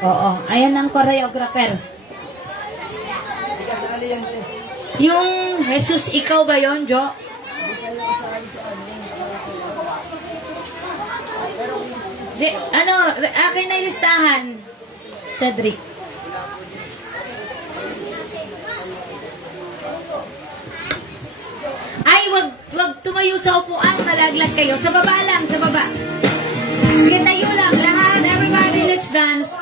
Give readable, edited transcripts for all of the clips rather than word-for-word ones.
Oo, ayan ang choreographer. Yung Jesus, ikaw ba yon, Jo? Ano, akin na yung listahan. Cedric. Ay, wag tumayo sa upuan, malaglag kayo. Sa baba lang, sa baba. Sige, tayo lang. Lahat, everybody, let's dance.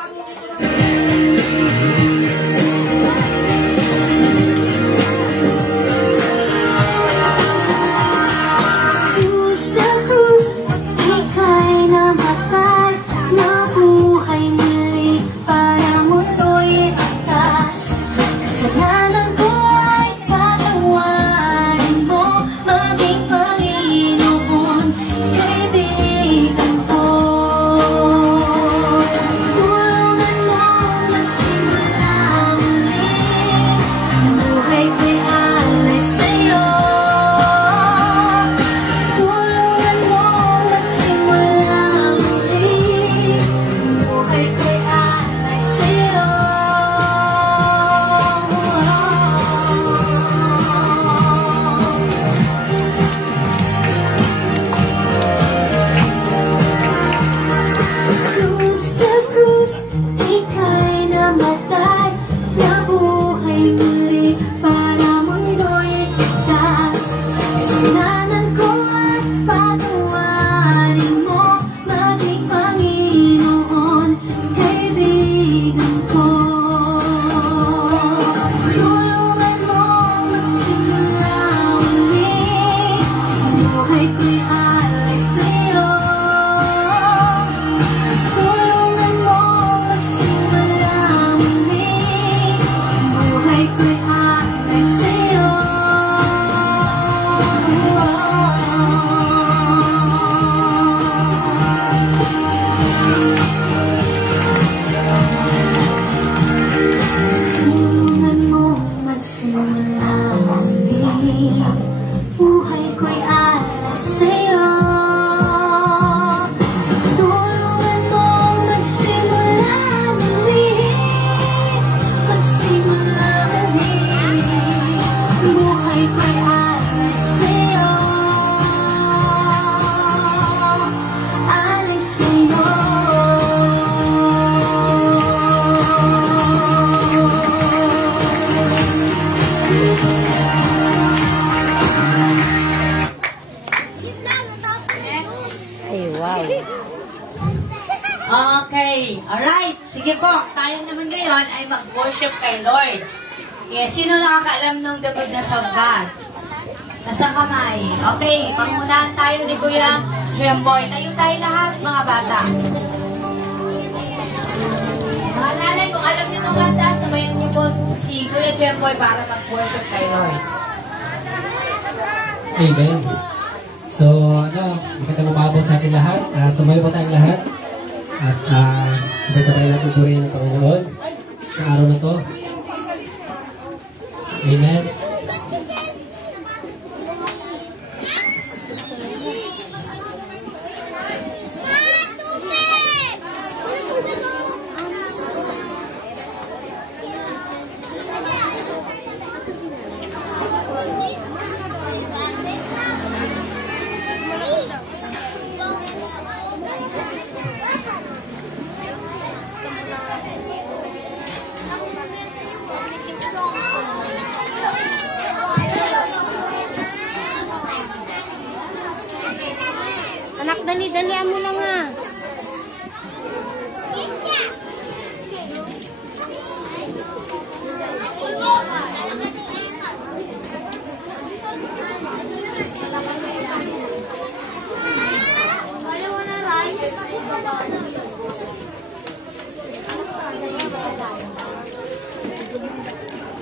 Sa krus, ika'y namatay, nabuhay muli para mulo'y ligtas. Kasalanan ko ay patawarin mo, maging Panginoon, kaibigan ko. Tulungan mo magsimula muli, ang buhay ko'y alay sa'yo. Tulungan mo magsimula muli, ang buhay ko'y alay sa'yo. Jesus sa krus, ika'y namatay, nabuhay muli para mundo'y ligtas. Kasalanan ko at patawarin mo, maging Panginoon, kaibigan ko. Tulungan mo magsimula muli, ang buhay ko'y alay sa'yo. Tulungan mo magsimula muli, ang buhay ko'y alay sa'yo. Tulungan mo magsimula muli, buhay ko'y alay sa'yo. Tulungan mo magsimula muli, magsimula muli, buhay ko'y alay sa'yo. Alay sa'yo. Ay, wow. Okay, alright. Sige po, tayo naman ngayon ay mag-worship kay Lord. Yes, sino nakakaalam ng the goodness of God? Nasa kamay. Okay, pangunahan tayo ni Kuya Jemboy. Tayo lahat, mga bata. Mga nanay, kung alam niyo ng kanta, sabayan niyo po si Kuya Jemboy para mag-worship kay Lord. Amen. So, magandang umaga sa ating lahat. Tumayo po tayong lahat. At sabay-sabay natin purihin ng Panginoon sa araw na to. Amen. Anak, dali-dalian mo lang ah.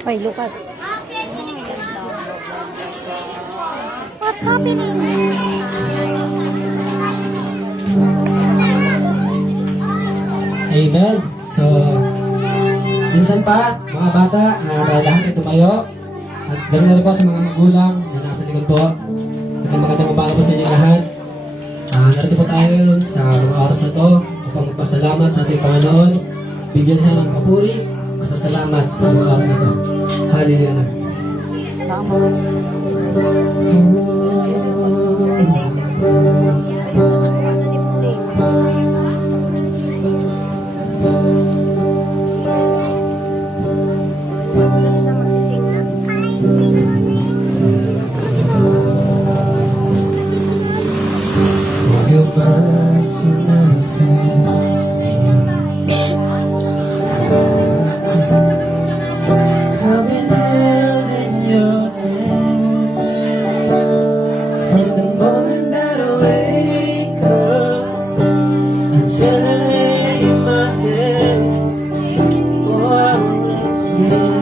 Ay, Lucas. What's happening? Amen. So, minsan pa, mga bata, lahat ay tumayo. At ganoon na rin po sa mga magulang na nasa likod po. Magandang umaga po sa inyo lahat. Narito po tayo sa mga oras na to upang magpasalamat sa ating Panginoon bigyan siya ng papuri, pasasalamat sa bukas ito. Hallelujah. Your personal face, I've been held in your hand from the moment that I wake up until I lay my head. Oh, I will sing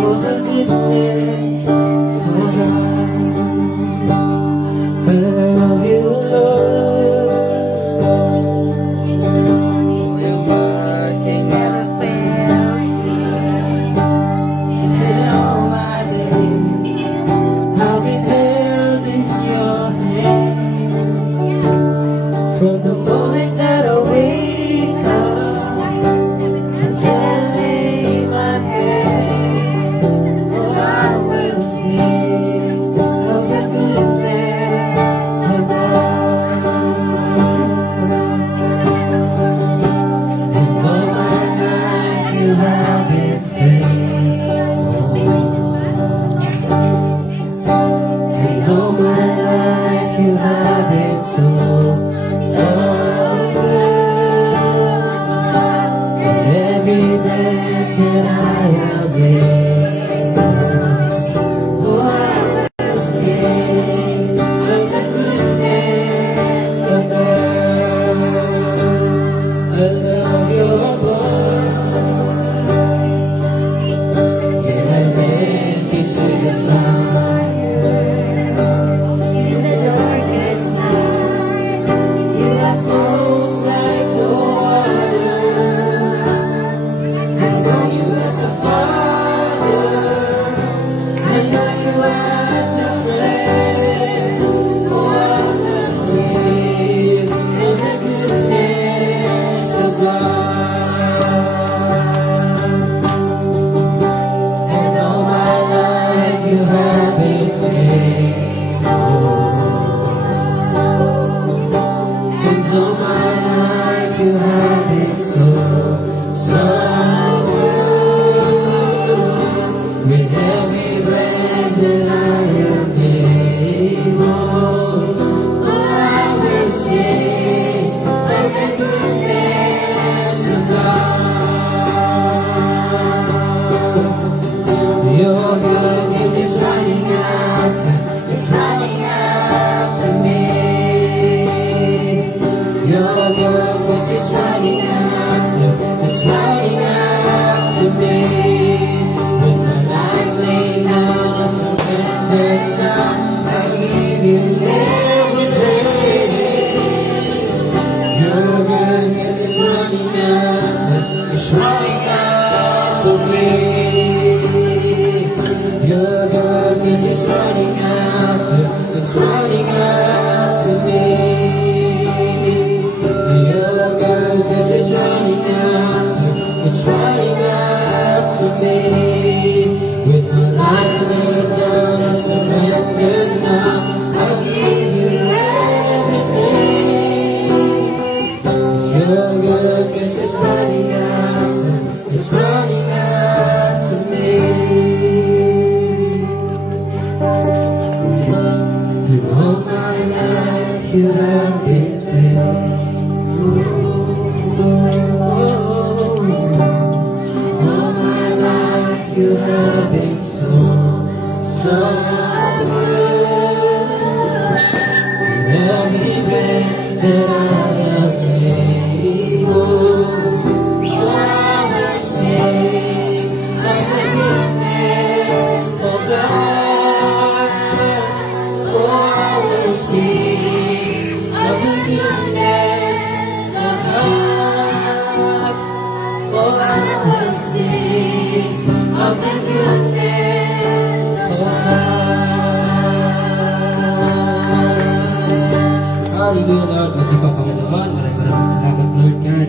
for the goodness of God. I love you, Lord. Your mercy never fails me. And all my days I've been held in your hand from the moment that I wake up until I lay my head. Oh, I will sing of the goodness of God. And all my life you have been faithful. And all my life you have been so, so good. And every breath that I am able, oh, I will sing of the goodness of God. I love your voice. Yeah, I led me to the fire. In the darkest night, you are close like no other. I know you as a father. I know you as a friend. Oh, I will live in the goodness of God. And all my life you have been faithful. And all my life you have been so, so good. With every breath that I am able, oh, I will sing of the goodness of God. Your goodness is running after, it's running after me. Your goodness is running after, it's running after me. When my life laid down, I surrender now. I give you everything. Your goodness is running after, it's running after me. Your goodness is running after, it's running after me. Your goodness is running after, it's running after me. With my life laid down, I surrender now. I give you everything. 'Cause your goodness is running after, it's running after me. And all my life you have been faithful. All my life you have been so, so good. And every breath that I am able, oh, I will sing of the goodness of God. Oh, I will sing of the goodness of God. Oh, I will sing of the goodness of God. Hallelujah, Lord. Masipag Panginoon. Maraming salamat, Lord God.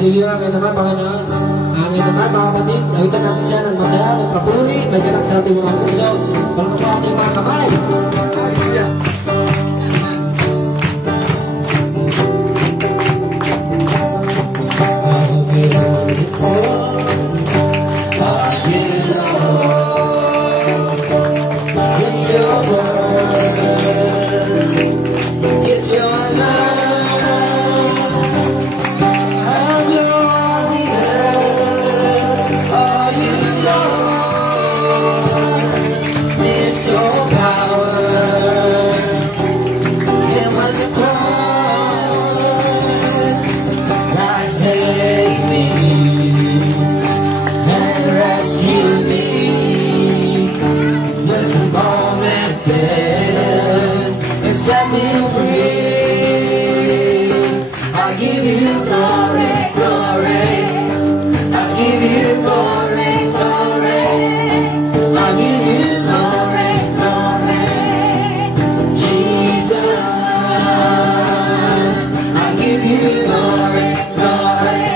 Hallelujah, ngayon naman, Panginoon. Ngayon naman, mga kapatid, awitan natin siya ng masaya, may papuri, may galak sa ating mga puso, palabas sa ating mga kamay. Hallelujah. It's your love. I'm glorious. Are you Lord? It's your power. It was a cross that saved me and rescued me. Just a moment and set me free. I give you glory, glory. I give you glory, glory. I give you glory, glory. Jesus, I give you glory, glory.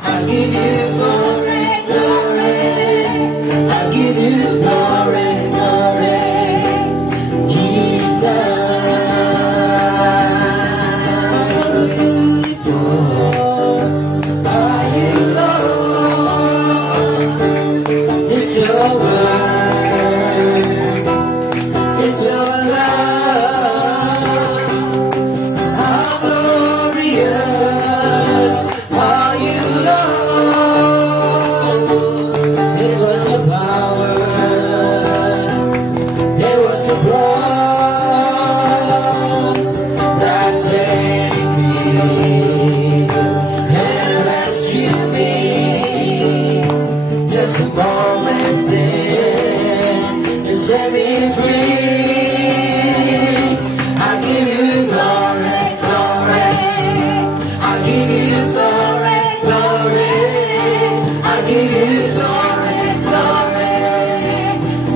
I give you glory, glory. I give you glory, glory. Jesus. Are you Lord? It's your word. It's your love. How glorious are you, Lord? It was your power. It was your cross that saved me and rescued me. Just a moment then and set me free. I give you glory, glory. I give you glory, glory. I give you glory, glory.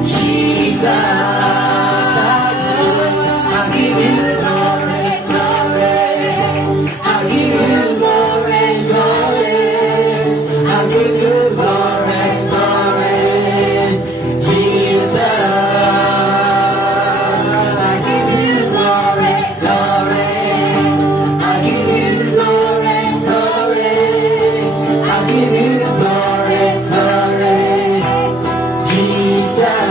Jesus, I give you glory, glory. I give you glory, glory. I give you glory, glory. Jesus, I give you glory, glory. I give you glory, glory. I give you glory, glory. Jesus.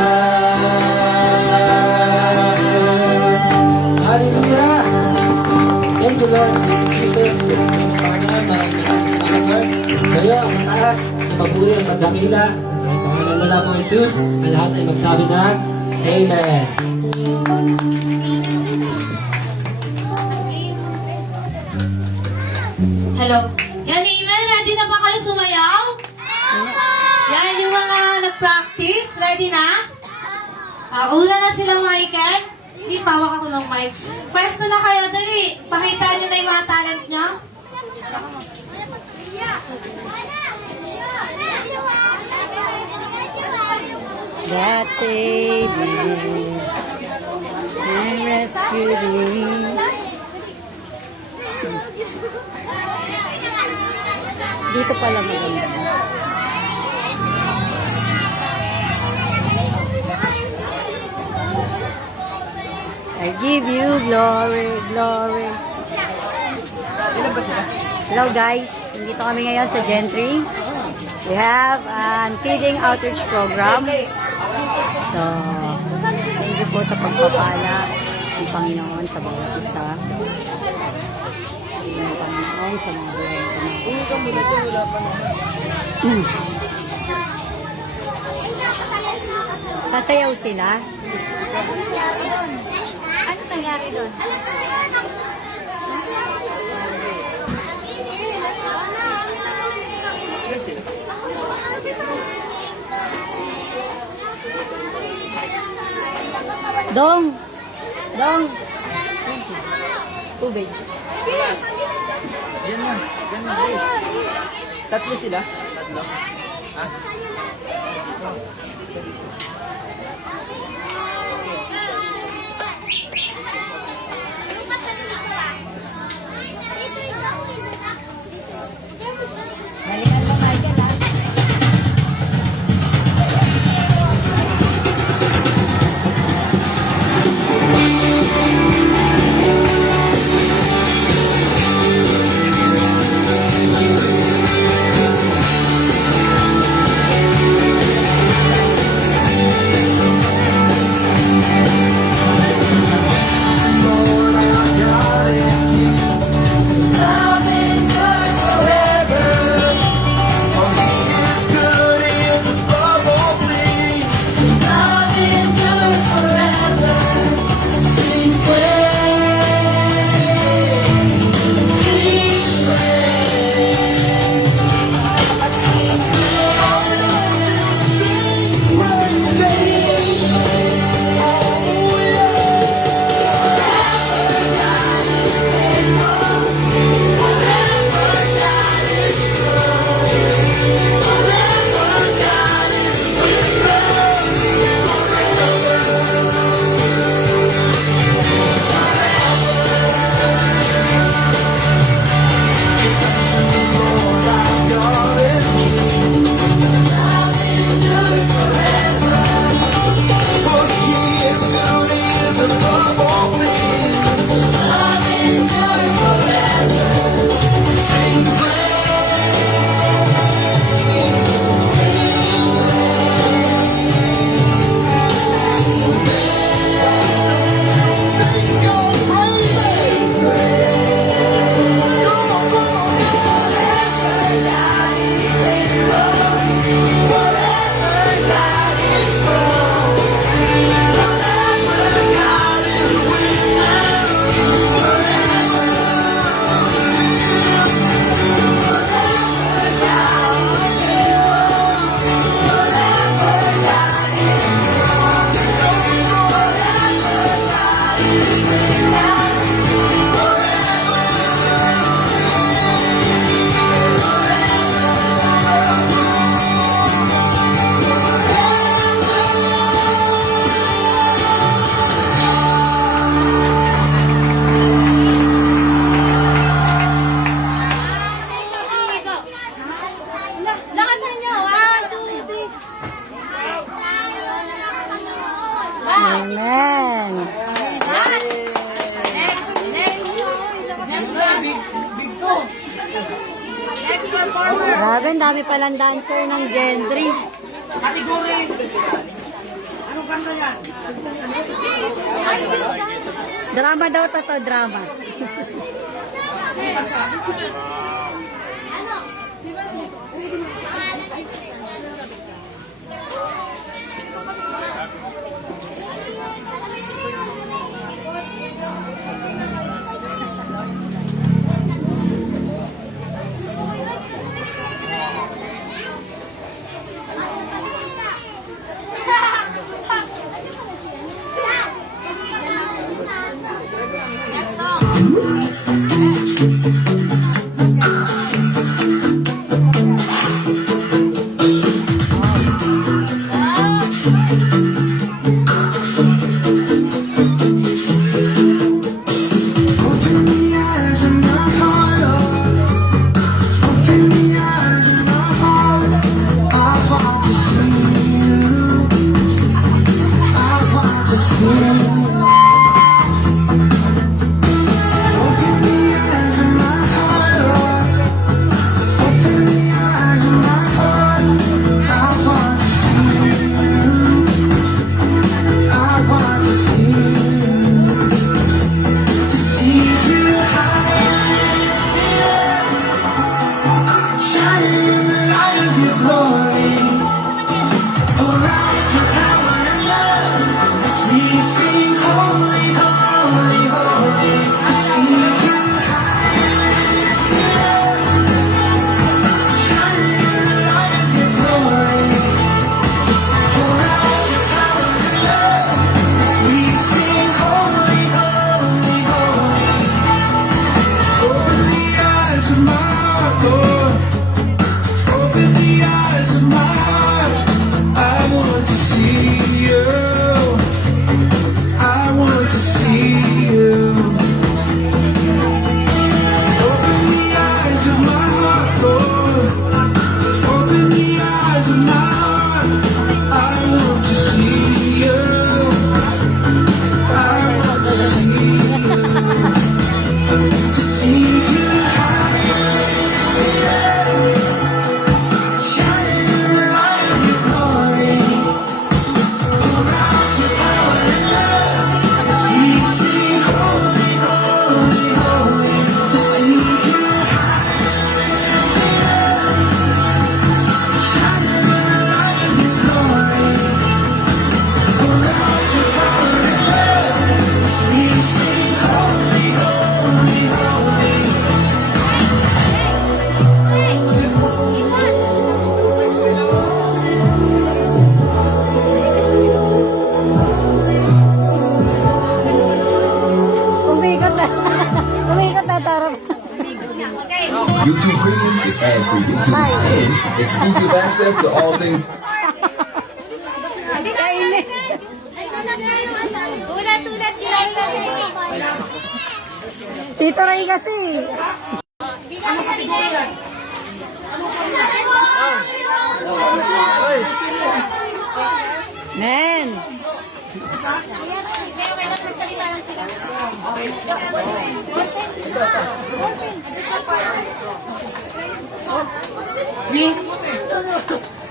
Hallelujah. Thank you, Lord. Thank you, Jesus. Panginoon, maraming salamat, Lord. Sa iyo, ang taas, sa mabuli ang magdamila. Sa pangalan mo lamang, Jesus, ang lahat ay magsabi na, Amen. Hello. Yan, Amen. Ready na ba kayo sumayaw? Yan, yung mga nag-practice. Ready na? Una na silang Michael. Hindi, pawak ako ng mic. Pwesto na kayo. Dali. Pakita nyo na yung mga talent nyo. That saved me and rescued me. Dito pala maganda. I give you glory, glory. Hello guys, nandito kami ngayon sa Gentry. We have an feeding outreach program. So, thank you po sa pagpapala ng Panginoon sa bawat isa. Ng Panginoon sa mga buhay natin. Sasayaw sila. Ano nangyari doon? Dong! Dong! Tubig. Yan yan. Yan yan. Tatlo sila? Tatlo? Ha? Grabe, ang dami palang dancer ng Gentry. Kategory! Anong kanta yan? Drama daw to, drama. Open the eyes of my heart, Lord. Open the eyes of my heart. I want to see you. I want to see you. Open the eyes of my heart, Lord. Open the eyes of my heart. I want to see you. I want to see you. To see you high, shining in the light of your glory. Around your power and love, as we sing holy, holy, holy. To see you high, shining in the light of your glory. Around your power and love, as we sing holy, holy, holy. Open the eyes of my heart, Lord. Open the eyes of my heart. I want to see you. I want to see you. Open the eyes of my heart, Lord. Open the eyes of my heart. I want to see you. I want to see you. To see you high, shining in the light of your glory. Around your power and love, as we sing holy, holy, holy. To see you high, shining in the light of your glory. Around your power and love, as we sing holy, holy, holy. Umikot na tarap. YouTube Premium is ad-free YouTube and exclusive access to all things Kainis. Ulat-ulat yun. Tito Ray kasi. Men.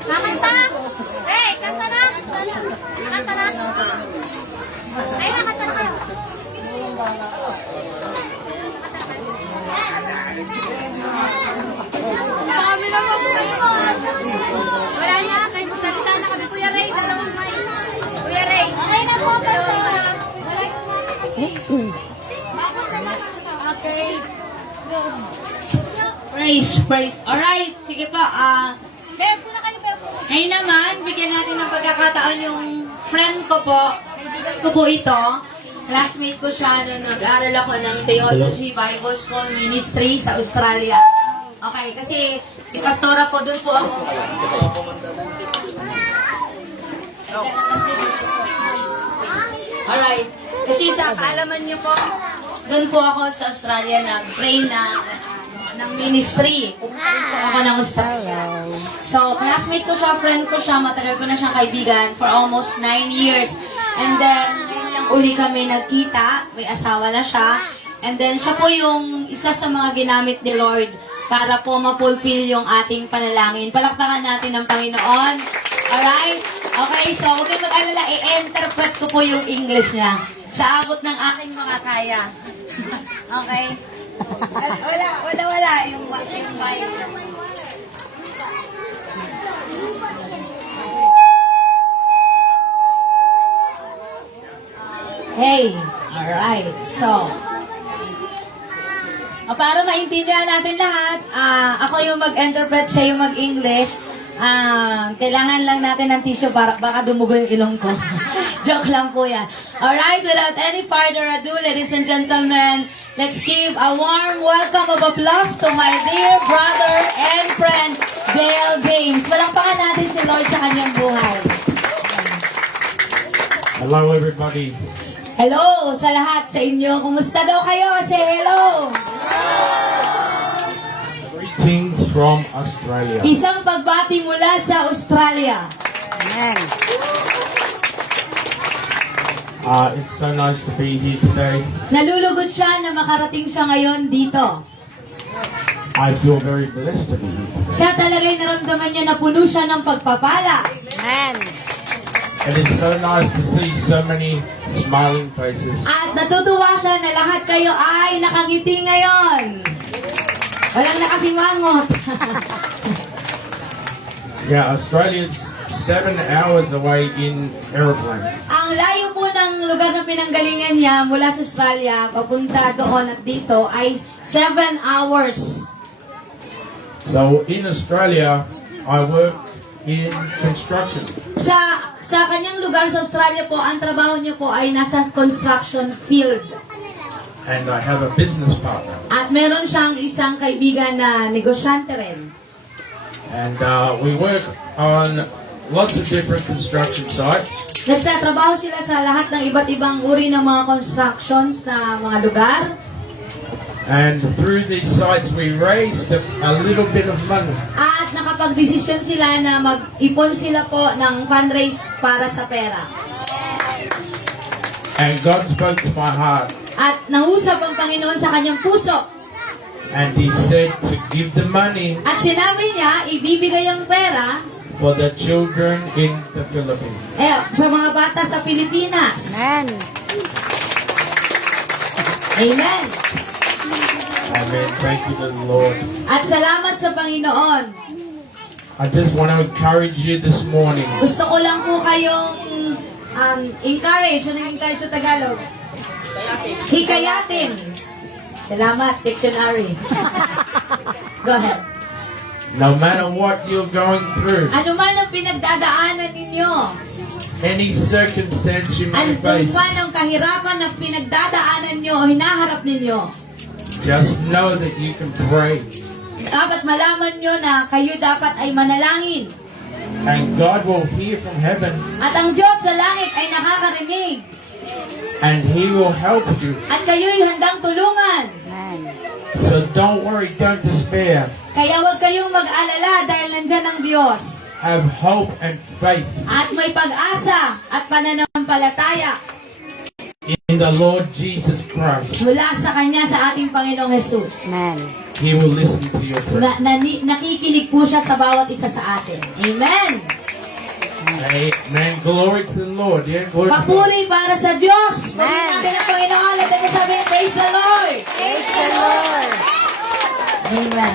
Kakanta! Hey, kanta na! Kanta na! Ayun na, kanta na kayo. Ang dami naman po. Wala na, kayo magsalita na kami. Kuya Ray, dalawang mic. Kuya Ray. Okay na po, Okay. Praise. Alright, sige po. Ngayon naman, bigyan natin ng pagkakataon yung friend ko po. Kaibigan ko po ito. Classmate ko siya nung nag-aaral ako ng Theology Bible School Ministry sa Australia. Okay, kasi si Pastora po, doon po ako. Alright. Kasi sa kaalaman niyo po, doon po ako sa Australia nag-train ng ministry. Pupunta po ako ng Australia. So, classmate ko siya, friend ko siya, matagal ko na siyang kaibigan for almost 9 years. And then, ngayon lang uli kami nagkita, may asawa na siya. And then, siya po yung isa sa mga ginamit ni Lord para po mapulfill yung ating panalangin. Palakpakan natin ang Panginoon. Alright? Okay, so huwag kayong mag-alala, i-interpret ko po yung English niya sa abot ng aking mga kaya. Okay? Wala. Yung Bible. Hey, alright, so, para maintindihan natin lahat, ako yung mag-interpret, siya yung mag-English. Kailangan lang natin ng tissue para baka dumugo yung ilong ko. Joke lang po yan. Alright, without any further ado, ladies and gentlemen, let's give a warm welcome of applause to my dear brother and friend, Dale James. Palakpakan natin si Lord sa kanyang buhay. Hello, everybody. Hello sa lahat sa inyo. Kumusta daw kayo? Say hello. Greetings from Australia. Isang pagbati mula sa Australia. Amen. It's so nice to be here today. Nalulugod siya na makarating siya ngayon dito. I feel very blessed to be here. Siya talaga'y naramdaman niya na puno siya ng pagpapala. Amen. And it's so nice to see so many smiling faces. At natutuwa siya na lahat kayo ay nakangiti ngayon. Walang nakasimangot. Yeah, Australia's 7 hours away in aeroplane. Ang layo po ng lugar na pinanggalingan niya mula sa Australia, papunta doon at dito ay 7 hours. So in Australia, I work in construction. Sa kanyang lugar sa Australia po, ang trabaho niyo po ay nasa construction field. And I have a business partner. At meron siyang isang kaibigan na negosyante rin. And we work on lots of different construction sites. Nagtatrabaho sila sa lahat ng iba't ibang uri ng mga construction sa mga lugar. And through these sites, we raised a little bit of money. At nakapag-desisyon sila na mag-ipon sila po ng fundraise para sa pera. And God spoke to my heart. At nangusap ang Panginoon sa kanyang puso. And He said to give the money At sinabi niya, ibibigay ang pera for the children in the Philippines. sa mga bata sa Pilipinas. Amen. Amen. Amen. Thank you to the Lord. At salamat sa Panginoon. I just want to encourage you this morning. Gusto ko lang po kayong encourage. Ano yung encourage sa Tagalog? Hikayatin. Salamat, dictionary. Go ahead. No matter what you're going through, Ano man ang pinagdadaanan ninyo, any circumstance you may ano face, man ang kahirapan na pinagdadaanan nyo o hinaharap ninyo, just know that you can pray. dapat malaman nyo na kayo dapat ay manalangin. And God will hear from heaven. At ang Diyos sa langit ay nakakarinig. And He will help you. At kayo'y handang tulungan. Amen. So don't worry, don't despair. Kaya huwag kayong mag-alala dahil nandyan ang Diyos. Have hope and faith At may pag-asa at pananampalataya in the Lord Jesus Christ. mula sa Kanya sa ating Panginoong Jesus. Amen. He will listen to your prayer. Nakikinig po siya sa bawat isa sa atin. Amen! Amen. Glory to the Lord. Yeah, glory to the Lord. Papuri para sa Diyos! Pagin natin ang Panginoon. Let us sabi, praise the Lord! Praise the Lord. Amen.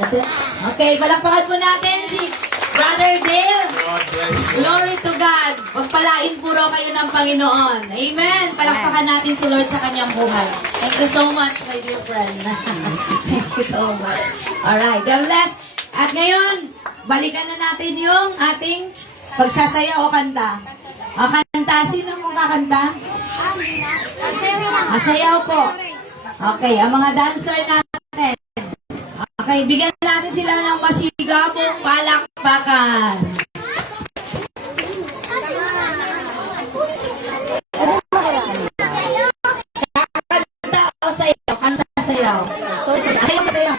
That's it. Okay, palakpakan po natin si Brother Dale. God bless you. Glory to God. Pagpalain po raw kayo ng Panginoon. Amen. Palakpakan natin si Lord sa kanyang buhay. Thank you so much, my dear friend. Thank you so much. Alright, God bless. At ngayon, balikan na natin yung ating pagsasayaw o kanta. O kanta, sino pong kakanta? Sayaw po. Okay, ang mga dancer natin. Okay, bigyan natin sila ng masigabong palakpakan. Kanta o sayaw? Kanta sayaw. Sayaw, sayaw.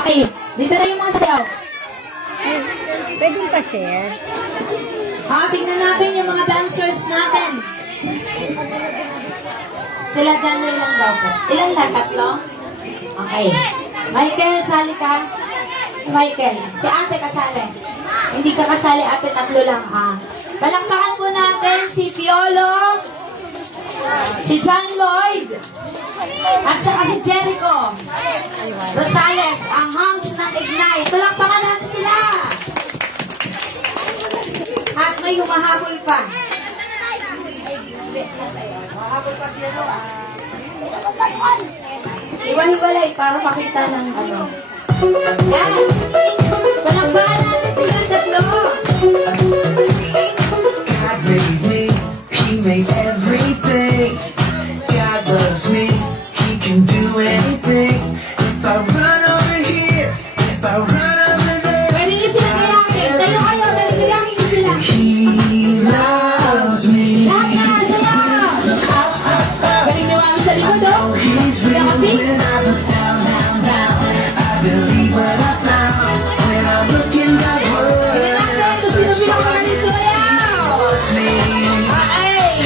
Okay, dito na yung mga sayaw. Pwedeng pa-share? Tingnan natin yung mga dancers natin. Sila dyan na ilang daw po. Ilan na? Tatlo? Okay. Michael, sali ka. Michael, si ate kasali. Hindi ka kasali, ate, tatlo lang. Palakpakan po natin si Piolo, si John Lloyd, at saka si Jericho Rosales, ang hunks ng Ignite. Palakpakan natin sila. At may humahabol pa. Iwan-hiwalay para makita ng ano. Yan. Palakpakan natin sila tatlo. God made me, He made everything. God loves me, He can do anything. If I run over here, if I run over there, Pwede niyo sila kailangan. Tayo kayo, kailangan niyo sila. He loves me. Lahat na, sa'yo! Galing niyo kami sa likod, oh. Oh, He's real when I look down, down, down. I believe what I found when I look in God's word. Tignan And I natin kung search sino-sino for ka Him. natin sumayaw. Loves me,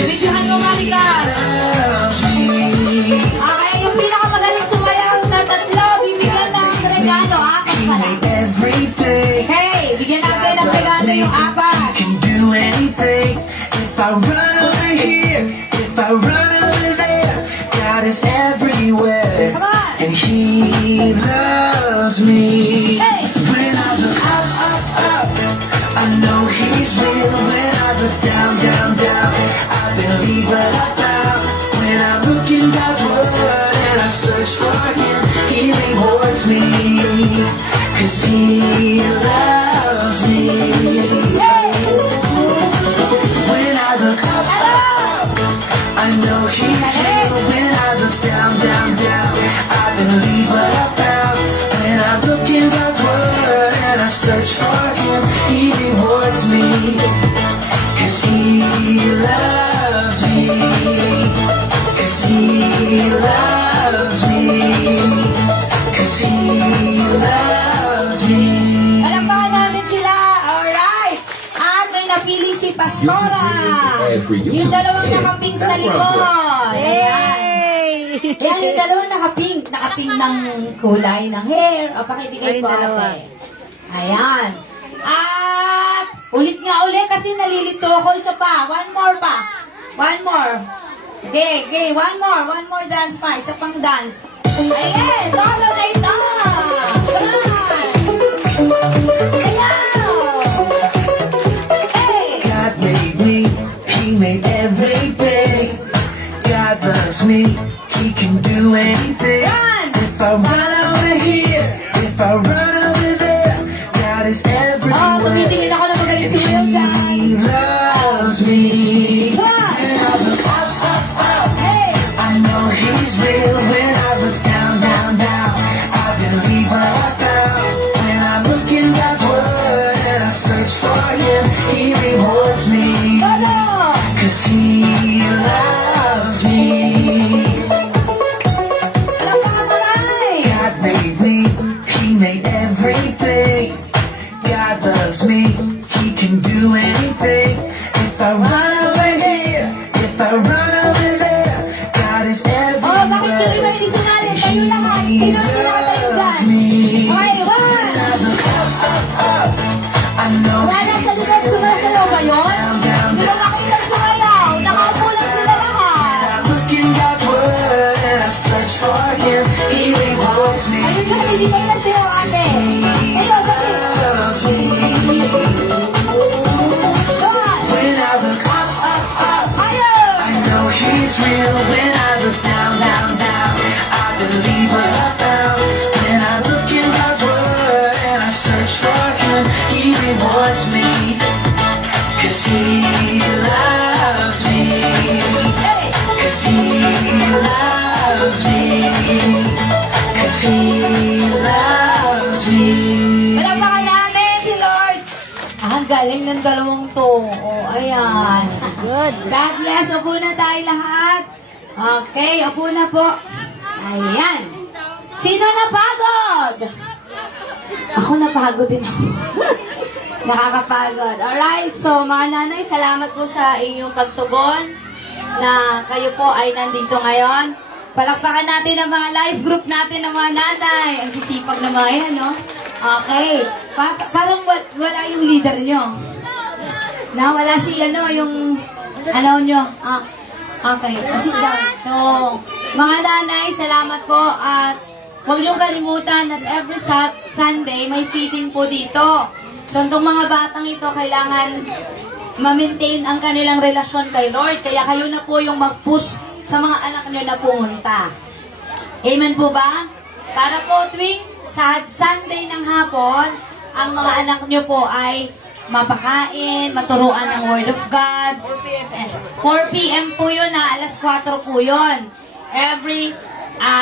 Bigyan mo Marika. loves me. Yung pinakamagaling sumayaw na tatlo, bibigyan ng regalo. Apat He pala. made everything. Okay, bigyan natin ng regalo yung apat. Can do anything. If I run over here, if I run over there, God is everywhere. Come on. And He loves me. Hey. When I look up, up, up, I know He's real. When I look down, down, down, I believe what I found. When I look in God's word and I search for Him, He rewards me. 'Cause He loves me. When I look up, up, I know He's real. When I look down, down, down, I believe what I found. When I look in God's word and I search for Him, He rewards me. 'Cause He loves me. 'Cause He loves me. 'Cause He loves me. Palakpakan natin sila. Alright. At may napili si Pastora. Yung dalawang nakaping sa likod. Ayan. Yan, yung dalawang nakaping. Nakaping ng kulay ng hair. O, pakibigay Ay, po dalawa. ate. Ayan. At ulit nga ulit kasi nalilito ako. Isa pa. One more pa. One more. Okay, okay. One more. One more dance pa. Isa pang dance. Ayan. Dolo na ito. Come on. Sayaw. Hey. God made me, He made everything. God loves me, He can do anything. Run! If I run over here, if I run over there, God is everywhere. tumitingin ako na magaling sumayaw dyan. He loves me. Come on. When I look up, up, up, Hey. I know He's real. When I look down, down, down, I believe what I found. When I look in God's word and I search for Him, He rewards me. Dolo. 'Cause He loves me. Palakpakan tuloy. God made me, He made everything. God loves me, He can do anything. If I run over here, if I run over there, God is Oh, bakit tuloy everywhere. ba hindi sumali? Kayo lahat. Sino ang pinakatayo dyan? Okay, one. I know Wala sa likod sumasayaw ba yun? Hindi ba makita sumayaw? Nakaupo lang sila lahat. I look in God's word and I search for Him, He rewards me. Ayun dyan, hindi kayo nasayaw ate. Ayun, dali. Loves me. Come on. When I look up, up, up, Ayun. I know He's real. When I look down, down, down, I believe what I found. When I look in God's word and I search for Him, He rewards me. 'Cause He loves me. Hey. 'Cause He loves me. 'Cause He loves me. Palakpakan natin si Lord. Ang galing ng dalawang to. Oh, ayan. Good. God bless. Upo na tayo lahat. Okay, upo na po. Ayan. Sino napagod? Ako napagod din ako. Nakakapagod. Alright, so mga nanay, salamat po sa inyong pagtugon na kayo po ay nandito ngayon. Palakpakan natin ang mga live group natin ng mga nanay. Ang sisipag na mga yan, no? Okay. Parang wala yung leader nyo. Wala si yung nyo. Okay. Sit down. So, mga nanay, salamat po at huwag niyong kalimutan at every Sunday may feeding po dito. So, itong mga batang ito, kailangan ma-maintain ang kanilang relasyon kay Lord. Kaya kayo na po yung mag-push sa mga anak niyo na pumunta. Amen po ba? Para po tuwing Sunday ng hapon, ang mga anak niyo po ay mapakain, maturuan ng Word of God. 4 p.m. po yun alas 4 po yun. Every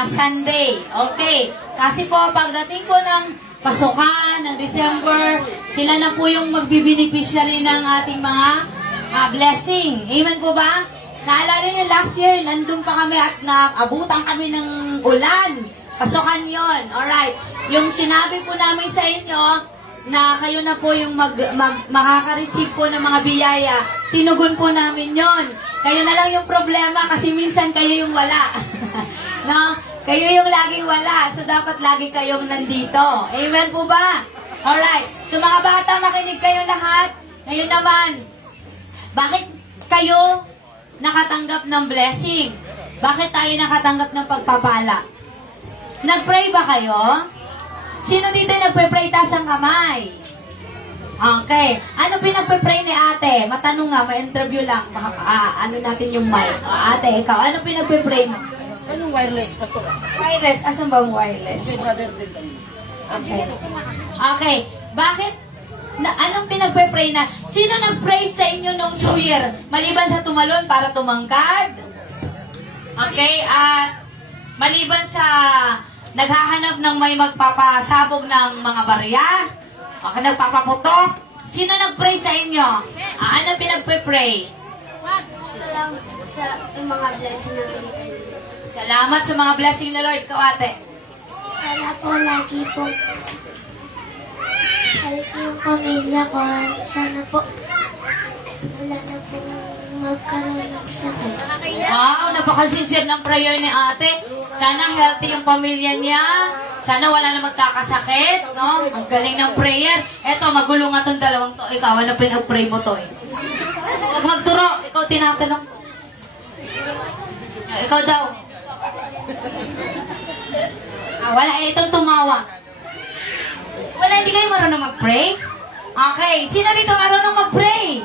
Sunday. Okay. Kasi po, pagdating po ng pasukan ng December, sila na po yung magbibinipisyari ng ating mga blessing. Amen po ba? Naalala niyo last year, nandun pa kami at naabutan kami ng ulan. Pasukan yon. Alright. Yung sinabi po namin sa inyo, na kayo na po yung makaka-receive po ng mga biyaya, tinugon po namin yon. Kayo na lang yung problema kasi minsan kayo yung wala. No? Kayo yung laging wala, so dapat lagi kayong nandito. Amen po ba? Alright. So mga bata, makinig kayo lahat. Ngayon naman, bakit kayo nakatanggap ng blessing? Bakit tayo nakatanggap ng pagpapala? Nag-pray ba kayo? Sino dito nagpe-pray? Taas ang kamay. Okay. Ano pinagpe-pray ni ate? Matanong nga, may interview lang. Ano natin yung mic. Ate, ikaw, ano pinagpe-pray mo? Anong wireless, Pastor? Wireless? Asan ba ang wireless? May brother din kami. Okay. Okay. Bakit? Anong pinagpe-pray na? Sino nag-pray sa inyo nung New Year? Maliban sa tumalon para tumangkad? Okay. At maliban sa naghahanap ng may magpapasabog ng mga barya? Okay, nagpapaputok? Sino nag-pray sa inyo? Ano pinagpe-pray? Salamat sa mga blessing na binigay. Salamat sa mga blessing na Lord. Ikaw, ate. Sana po lagi po help yung pamilya ko. Sana po wala na po magkaroon ng sakit. Wow, napaka-sincere ng prayer ni ate. Sana healthy yung pamilya niya. Sana wala na magkakasakit, no? Ang galing ng prayer. Eto, magulo nga tong dalawang to. Ikaw, ano pinag-pray mo to eh? Huwag magturo. Ikaw tinatanong ko. Ikaw daw. Wala. Itong tumawa. Wala, hindi kayo marunong mag-pray? Okay. Sino dito marunong mag-pray?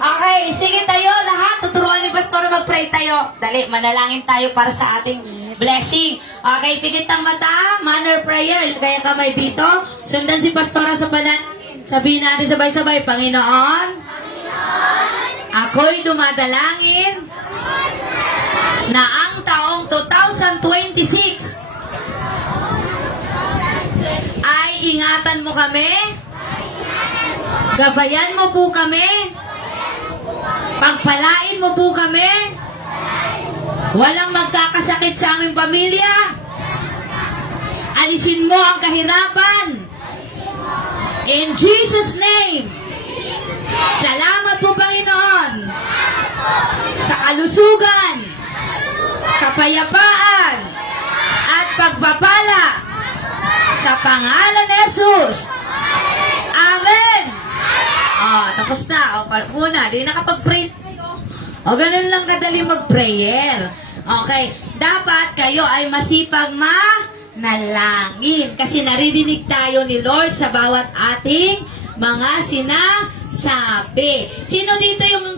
Okay. Sige tayo lahat. Tuturuan ni Pastor mag-pray tayo. Dali, manalangin tayo para sa ating blessing. Okay. Pigit ang mata. Manner prayer. Kaya kamay dito. Sundan si Pastora sa panalangin. Sabihin natin sabay-sabay. Panginoon, ako'y dumadalangin na ang taong 2026 ay ingatan mo kami, gabayan mo po kami, pagpalain mo po kami, walang magkakasakit sa aming pamilya, alisin mo ang kahirapan, in Jesus' name. Salamat po, Panginoon, sa kalusugan, kapayapaan, at pagpapala sa pangalan ni Jesus. Amen! Tapos na. Muna, di nakapag-pray kayo. Ganun lang kadali mag-prayer. Okay. Dapat kayo ay masipag manalangin. Kasi naririnig tayo ni Lord sa bawat ating mga sinasabi. Sino dito yung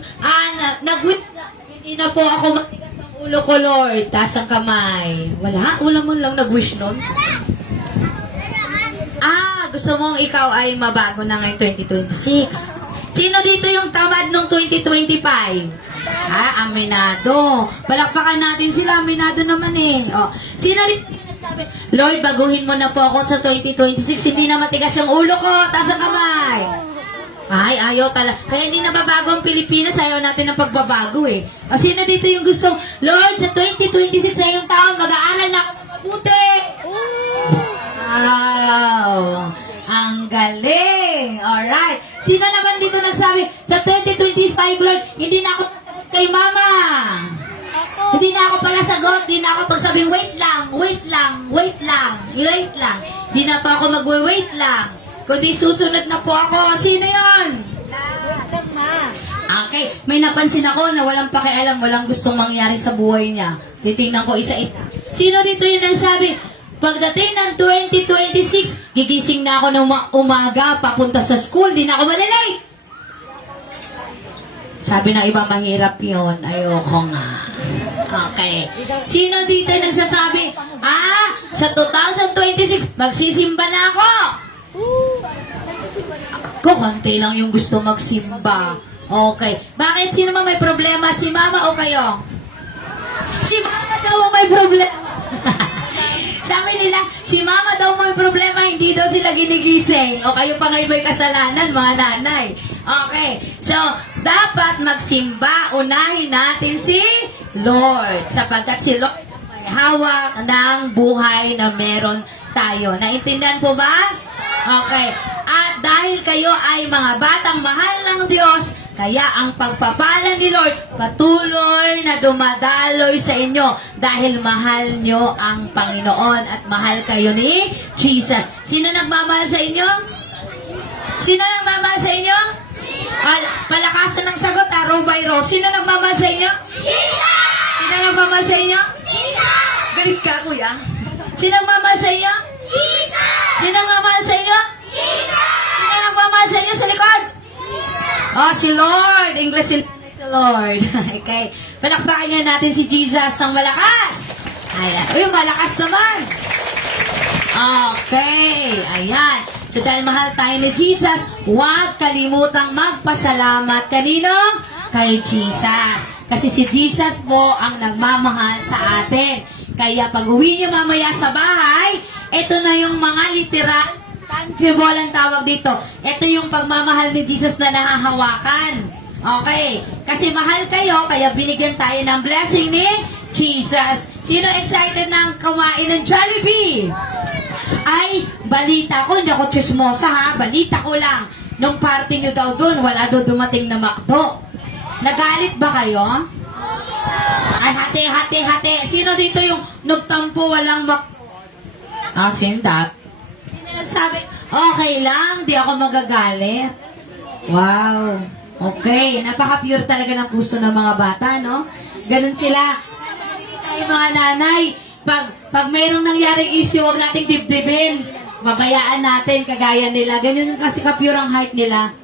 hindi na po ako matigas ang ulo ko, Lord? Taas ang kamay. Wala mo lang nag-wish nun. Gusto mong ikaw ay mabago na ngayong 2026. Sino dito yung tamad nung 2025? Aminado. Palakpakan natin sila, aminado naman eh. Sino dito yung nagsabi, Lord, baguhin mo na po ako sa 2026, hindi na matigas yung ulo ko, taas ang kamay. Ayaw talaga. Kaya hindi nababago ang Pilipinas, ayaw natin ng pagbabago eh. Sino dito yung gusto, Lord, sa 2026 na yung taon, mag-aaral na ako ng mabuti. Wow! Ang galing! Alright. Sino naman dito nagsabi, sa 2025, Lord, hindi na ako sasagot kay Mama. Hindi na ako pala sagot, hindi na ako pagsabing, wait lang. Hindi na pa ako mag-wait lang. Kundi susunod na po ako. Sino yon? Okay, may napansin ako na walang pakialam, walang gustong mangyari sa buhay niya. Titingnan ko isa-isa. Sino dito yung nagsabi, pagdating ng 2026, gigising na ako ng umaga, papunta sa school, di na ako malilate. Sabi ng iba, mahirap yun. Ayoko nga. Okay. Sino dito yung nagsasabi, sa 2026, magsisimba na ako. Konti lang yung gusto magsimba. Okay. Bakit? Sino man may problema? Si Mama o kayo? Si Mama daw may problema. Sabi nila, si Mama daw may problema, hindi daw sila ginigising. O kayo pa ngayon may kasalanan, mga nanay. Okay. So, dapat magsimba. Unahin natin si Lord. Sapagkat si Lord may hawak ng buhay na meron tayo. Naintindihan po ba? Okay. At dahil kayo ay mga batang mahal ng Diyos, kaya ang pagpapala ni Lord patuloy na dumadaloy sa inyo dahil mahal nyo ang Panginoon at mahal kayo ni Jesus. Sino nagmamahal sa inyo? Sino nagmamahal sa inyo? Palakasan ng sagot, row by row. Sino nagmamahal sa inyo? Jesus! Sino nagmamahal sa inyo? Jesus! Galit ka, kuya. Sino nagmamahal sa inyo? Jesus! Sino nagmamahal sa inyo? Jesus! Sino nagmamahal sa inyo sa likod? Oh, si Lord. English si Lord. Okay. Palakpakan niya natin si Jesus ng malakas. Ayan. Uy, malakas naman. Okay. Ayan. So, dahil mahal tayo ni Jesus, huwag kalimutang magpasalamat. Kanino? Kay Jesus. Kasi si Jesus po ang nagmamahal sa atin. Kaya pag uwi niyo mamaya sa bahay, ito na yung mga literal, tangible ang tawag dito. Ito yung pagmamahal ni Jesus na nahahawakan. Okay. Kasi mahal kayo, kaya binigyan tayo ng blessing ni Jesus. Sino excited ng kumain ng Jollibee? Ay, balita ko, hindi ako chismosa ha, balita ko lang. Nung party nyo daw doon, wala daw dumating na McDo. Nagalit ba kayo? Ay, hati. Sino dito yung nagtampo walang sindap? Sino nagsabi, okay lang, di ako magagalit. Wow. Okay, napaka-pure talaga ng puso ng mga bata, no? Ganun sila. Tayo mga nanay, pag mayroong nangyaring issue, huwag nating dibdibin. Mabayaan natin, kagaya nila. Ganyan kasi ka-pure ang heart nila.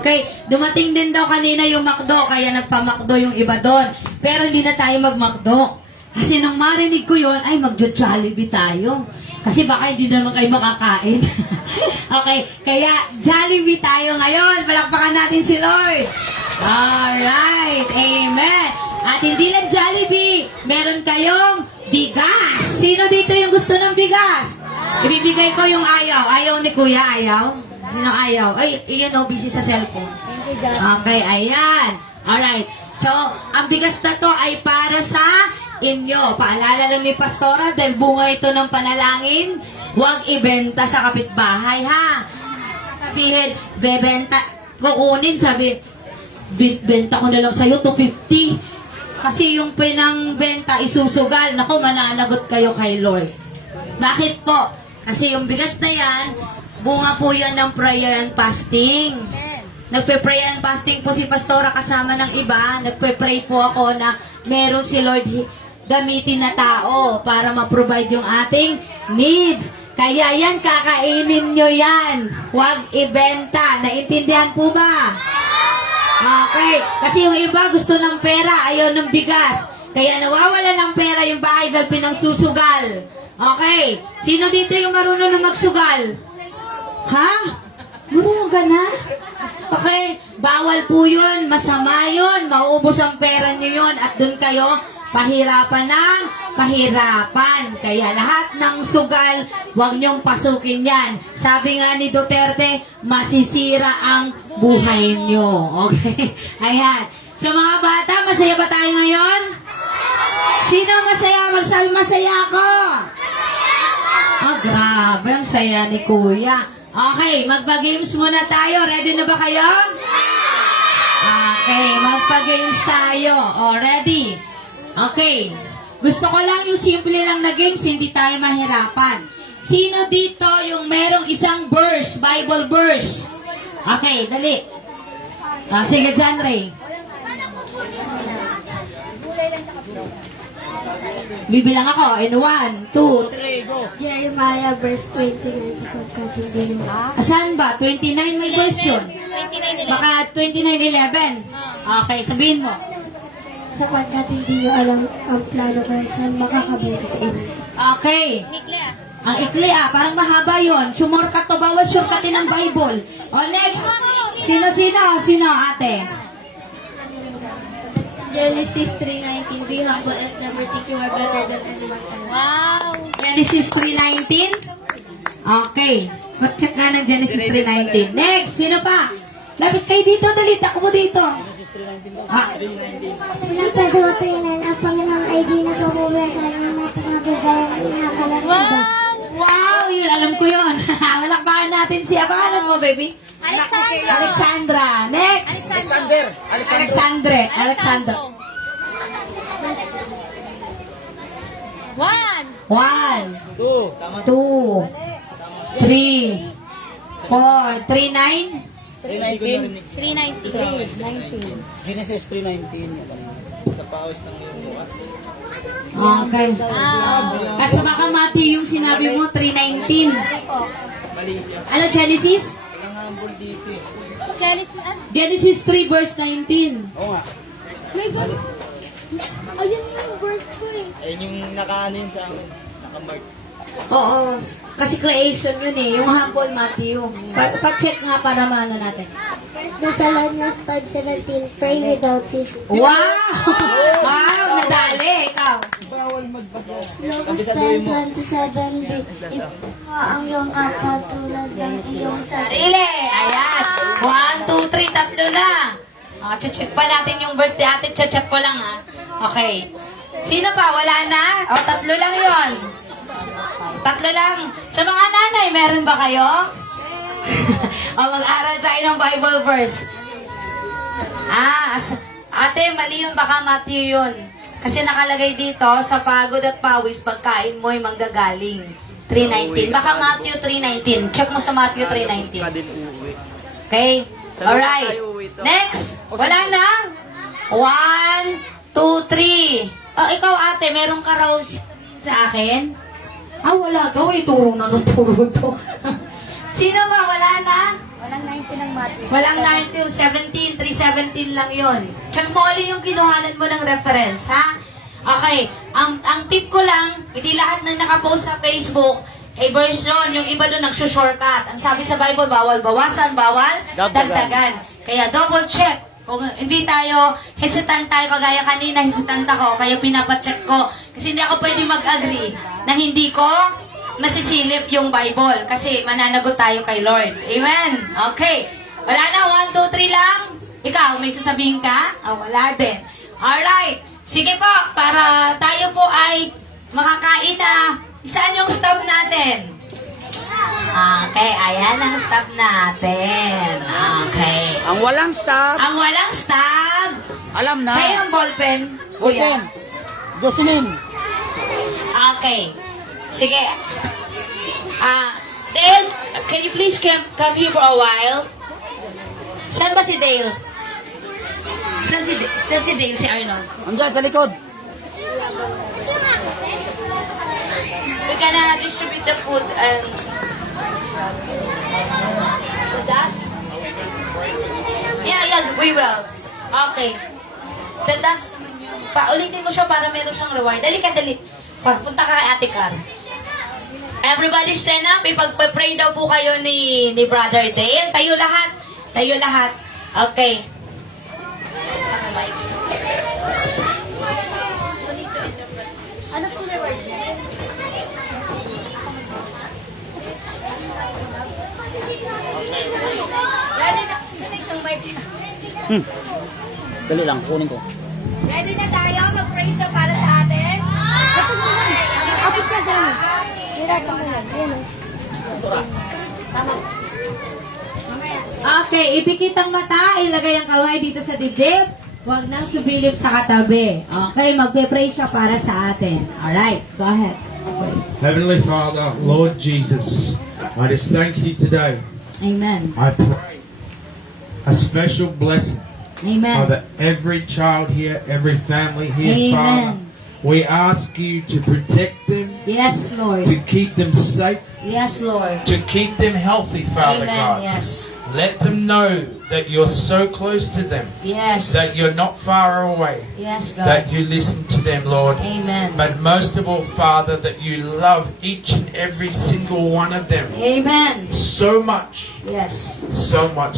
Okay. Dumating din daw kanina yung McDo, kaya nagpa-McDo yung iba doon. Pero hindi na tayo mag-McDo. Kasi nang marinig ko yun, ay mag-Jollibee tayo. Kasi baka hindi naman kayo makakain. Okay. Kaya Jollibee tayo ngayon. Palakpakan natin si Lord. Alright. Amen. At hindi lang Jollibee, meron kayong bigas. Sino dito yung gusto ng bigas? Ibibigay ko yung ayaw. Ayaw ni Kuya, ayaw? Sino ayaw? Ay, iyan o, busy sa cellphone. Okay, ayan. Alright. So, ang bigas na to ay para sa inyo. Paalala lang ni Pastora, dahil bunga ito ng panalangin, huwag ibenta sa kapitbahay, ha? Sabihin, bebenta, kukunin, sabi, benta ko na lang sa'yo, 250. Kasi yung pinangbenta isusugal. Naku, mananagot kayo kay Lord. Bakit po? Kasi yung bigas na yan, bunga po yan ng prayer and fasting. Nagpe-prayer and fasting po si Pastora kasama ng iba. Nagpe-pray po ako na meron si Lord gamitin na tao para ma-provide yung ating needs. Kaya yan, kakainin nyo yan. Huwag ibenta. Naintindihan po ba? Okay. Kasi yung iba gusto ng pera, ayaw ng bigas. Kaya nawawala ng pera yung bahay dahil pinangsusugal. Okay. Sino dito yung marunong na magsugal? Ha? Marunong ka na? Okay. Bawal po yun. Masama yun. Mauubos ang pera nyo yun. At dun kayo pahirapan ng pahirapan. Kaya lahat ng sugal, huwag niyong pasukin yan. Sabi nga ni Duterte, masisira ang buhay niyo. Okay? Ayan. So mga bata, masaya ba tayo ngayon? Sino masaya? Masaya ako. Ah, grabe. Ang saya ni Kuya. Okay, magpa-games muna tayo. Ready na ba kayo? Okay, magpa-games tayo. O, ready? Okay. Gusto ko lang yung simple lang na games, hindi tayo mahirapan. Sino dito yung merong isang verse, Bible verse? Okay, dali. Sige dyan, Ray. Bibilang ako. In 1, 2, 3, go. Jeremiah verse 29 sapagkat hindi mo. Asan ba? 29 may verse yun. 29 Baka 29:11. Okay, sabihin mo. Sapagkat hindi nyo alam ang plano ko saan makakabuti sa inyo. Okay. Ang ikli parang mahaba yun. Sumorkat to, bawal shortcutin ng Bible. O next. Sino, ate? Genesis 3:19, be humble and never think you are better than anyone else. Wow! Genesis 3:19. Okay. Mag-check nga ng Genesis 3:19. Next. Sino pa? Lapit kayo dito. Dali. Tako mo dito. Pinagpasawatayan ang Panginoong ay di napabubula sa kanyang mga pangagagaya ng nakakalala. Wow! Yun, alam ko yun. Malakbahan natin siya. Pangalan mo, baby? Alexandra. Next. Alexander. 1, 2, 3, 4, 3, 9. 319. Genesis 3:19. Tapos ng bukas. Okay. Kasi baka mati yung sinabi mo, 3:19. Ano, Genesis? Kailangan dito eh. Genesis 3 verse 19. Oo nga. Ayun yung verse ko eh. Ayun yung nakaano yun sa amin. Nakamark. Oo, kasi creation yun eh, yung humble Matthew. Pa-check nga para maano natin. Thessalonians 5:17, pray without ceasing. Wow! Wow, nadali, ikaw. Lucas 10:27, ang iyong katulad ng iyong sarili. Sarili! Ayan. 1, 2, 3, tatlo na. Check pa natin yung verse ni ate. Check ko lang ha. Okay. Sino pa? Wala na? O, tatlo lang yon. Tatlo lang. Sa mga nanay, meron ba kayo? O, mag-aral tayo ng Bible verse. Ate, mali yun. Baka Matthew yun. Kasi nakalagay dito, sa pagod at pawis, pagkain mo'y manggagaling. 3:19. Baka Matthew 3:19. Check mo sa Matthew 3:19. Kadin uuwi. Okay? Alright. Next. Wala na? 1, 2, 3. Oh, ikaw ate, meron ka raw sa akin? Wala daw. Ituro na to. Sino ba? Wala na? Walang 19 ng Matthew. Walang 19, 17, 3:17 lang yon. Check mo ulit yung kinuhanan mo ng reference, ha? Okay. Ang tip ko lang, hindi lahat ng nakapost sa Facebook, version, yung iba doon nagsushortcut. Ang sabi sa Bible, bawal bawasan, bawal dagdagan. Kaya double check. Kung hindi tayo, hesitant tayo, kagaya kanina, hesitant ako, kaya pinapacheck ko. Kasi hindi ako pwede mag-agree na hindi ko masisilip yung Bible. Kasi mananagot tayo kay Lord. Amen? Okay. Wala na, 1, 2, 3 lang. Ikaw, may sasabihin ka? Wala din. Alright. Sige po, para tayo po ay makakain na. Saan yung stove natin? Okay, ayan ang stove natin. Okay. Ang walang stop. Ang walang stove. Alam na. Kayo ang ballpen. Open. Jocelyn. Okay. Sige. Dale, can you please come here for a while? Saan ba si Dale? Saan si Dale? Si Arnold? Andiyan sa likod. We're gonna distribute the food and with us? Yeah, we will. Okay. The dust, paulitin mo siya para meron siyang reward. Dali ka, dali. Punta ka kay Ate Car. Everybody stand up. Ipagpa-pray daw po kayo ni Brother Dale. Tayo lahat. Okay. Ano po reward niya? Ready na. Sa isang mic na. Dali lang, kunin ko. Ready na tayo? Mag-pray siya para sa atin? Apit ka dyan. Hirap ka mo yan. Ayan o. Sura. Tama. Okay, ipikit ang mata, ilagay ang kamay dito sa dibdib. Huwag nang subilip sa katabi. Okay, magpe-pray siya para sa atin. Alright, go ahead. Heavenly Father, Lord Jesus, I just thank you today. Amen. I pray a special blessing Amen. over every child here, every family here, Father. Amen. We ask you to protect them, Yes, Lord. to keep them safe, Yes, Lord. to keep them healthy, Father Amen. God. Yes. Let them know that you're so close to them, Yes. that you're not far away, Yes, God. that you listen to them, Lord. Amen. But most of all, Father, that you love each and every single one of them Amen. so much, Yes.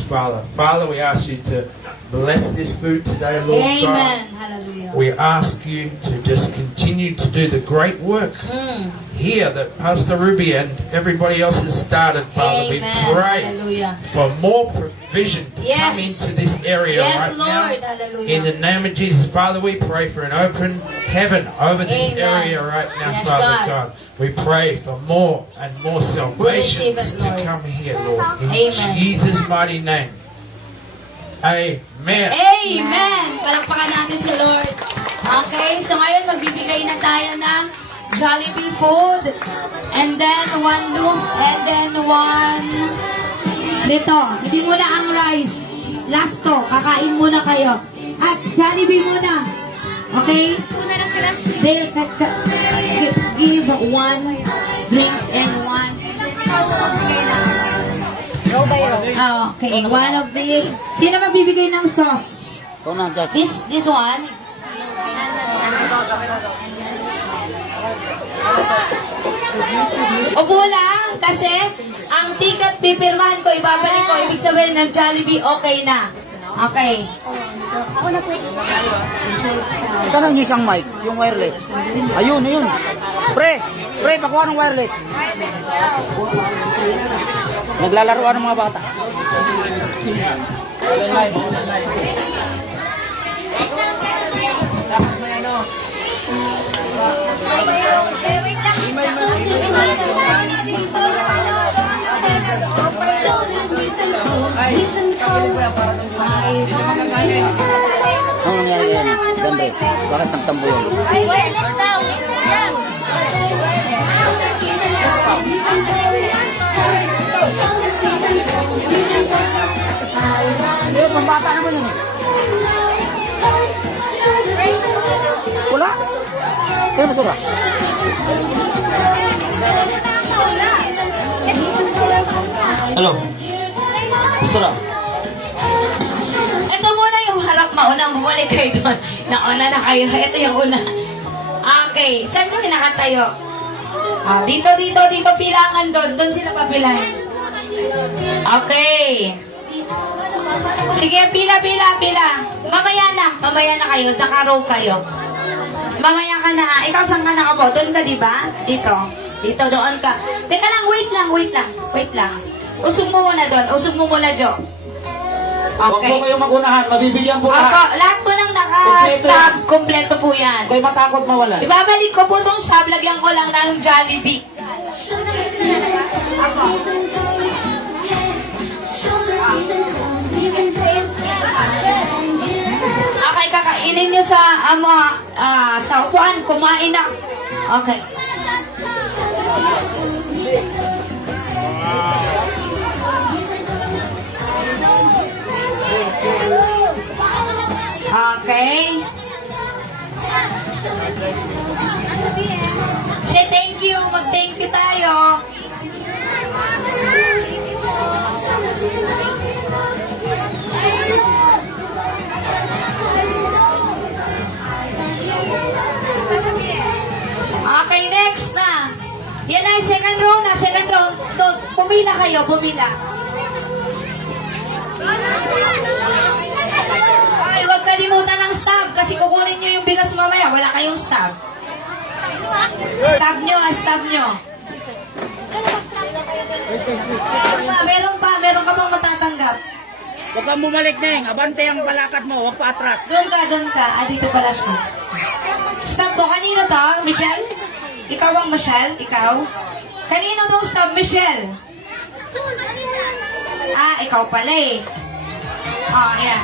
Father. Father, we ask you to bless this food today, Lord God. Amen. Hallelujah. We ask you to just continue to do the great work here that Pastor Ruby and everybody else has started, Father. We Amen. pray Hallelujah. for more provision to Yes. come into this area Yes, right Lord. now. Hallelujah. In the name of Jesus, Father, we pray for an open heaven over this Amen. area right now, Yes, Father God. God. We pray for more and more receive salvations it, to Lord. come here, Lord. In Amen. Jesus' mighty name. Amen. Amen! Palakpakan natin si Lord. Okay, so ngayon magbibigay na tayo ng Jollibee food. And then one loop. And then one... Dito, hindi muna ang rice. Last to, kakain muna kayo. At Jollibee muna. Okay? Una lang sila. Give one drinks and one... Okay, one of these. Sino magbibigay ng sauce? This one. Upo lang kasi ang ticket pipirmahan ko, ibabalik ko. Ibig sabihin ng Jollibee, okay na. Okay. Saan ang isang mic? Yung wireless? Ayun, ayun. Pre, pakuha ng wireless. Naglalaroan ng mga bata. Ano nangyari yan? Ganda. Bakit nagtambo yun? Awareness daw. Yan. Eh, pambata naman yun. Wala? Kaya masura? Hello? Masura? Ito muna yung harap mauna. Bumalik kayo doon. Nauna na kayo. Ito yung una. Okay. Saan kayo nakatayo? Dito. Pilangan doon. Doon sila papilahin. Okay. Sige, pila. Mamaya na kayo. Naka-row kayo. Mamaya ka na. Ikaw saan ka nakapo? Doon ka, di ba? Dito, doon ka. Teka lang, wait lang. Usog mo muna doon. Usog mo muna, Jo. Huwag po Okay. kayong magunahan. Mabibigyan po Ako, lahat. lahat po ng naka-stab, kompleto po yan. Huwag kayo matakot mawalan. Ibabalik ko po itong stab, lagyan ko lang ng Jollibee. Ako. Okay, kakainin nyo sa, sa upuan, kumain na. Okay. Okay. Say thank you. Mag-thank you tayo. Okay, next na. Yan na, second row na. Second row. Pumila kayo, pumila. Okay, huwag kalimutan ng stab kasi kukunin nyo yung bigas mamaya. Wala kayong stab. Stab nyo. Meron ka bang matatanggap? Huwag kang bumalik, Neng. Abante ang palakad mo. Huwag pa atras. Doon ka. Dito pala siya. Stab mo, kanino to? Michelle? Ikaw ang Michelle? Ikaw? Kanino tong stab, Michelle? Ah, ikaw pala eh. Oh, yan.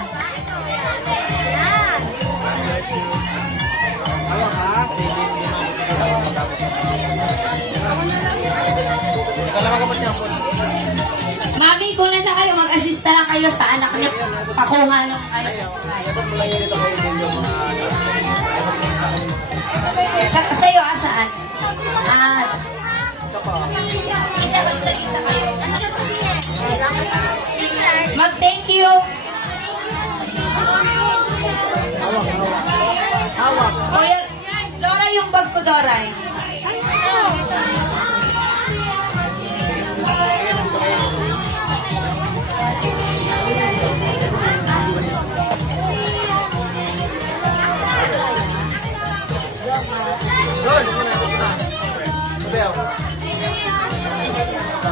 Mami, kung nasa kayo, mag-assist na lang kayo sa anak niya. Pakuha ng ano. Sa'yo, saan? Isa kayo. Mag-thank you. Kuya, Dora, yung bag ko, Dora.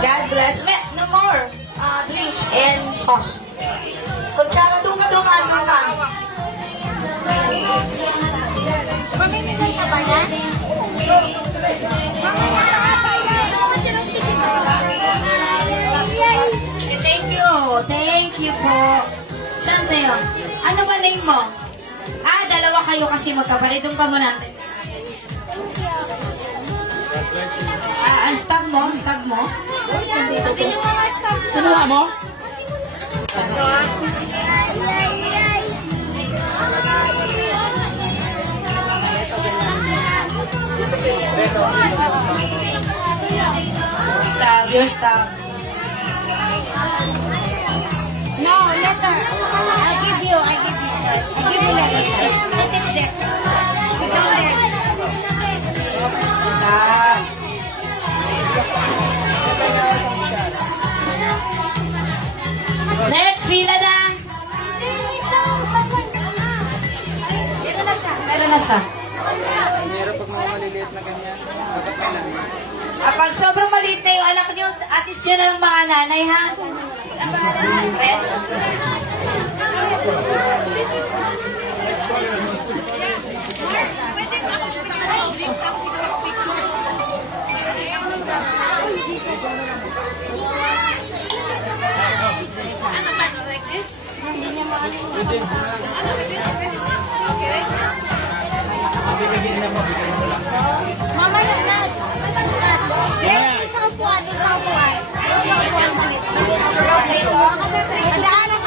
God bless. No more drinks and sauce. Kutsara, doon ka. Mamimigay ka ba yan? Thank you po. Saan sa'yo? Ano ba name mo? Ah, dalawa kayo kasi magkapalit. Doon ka muna. Ang stab mo? Kinuha mo? Your stab. No, letter. I'll give you. I give you letter. Put it there. Sit down there. Stab. Next, pila na. Meron na siya. Meron pag mga maliliit na ganyan. Dapat kailangan. Pag sobrang maliit na yung anak niyo, assist yun ng mga nanay, ha? Ang pangalan ng friends? Mamaya na. Yan, sa upuan. Doon sa upuan.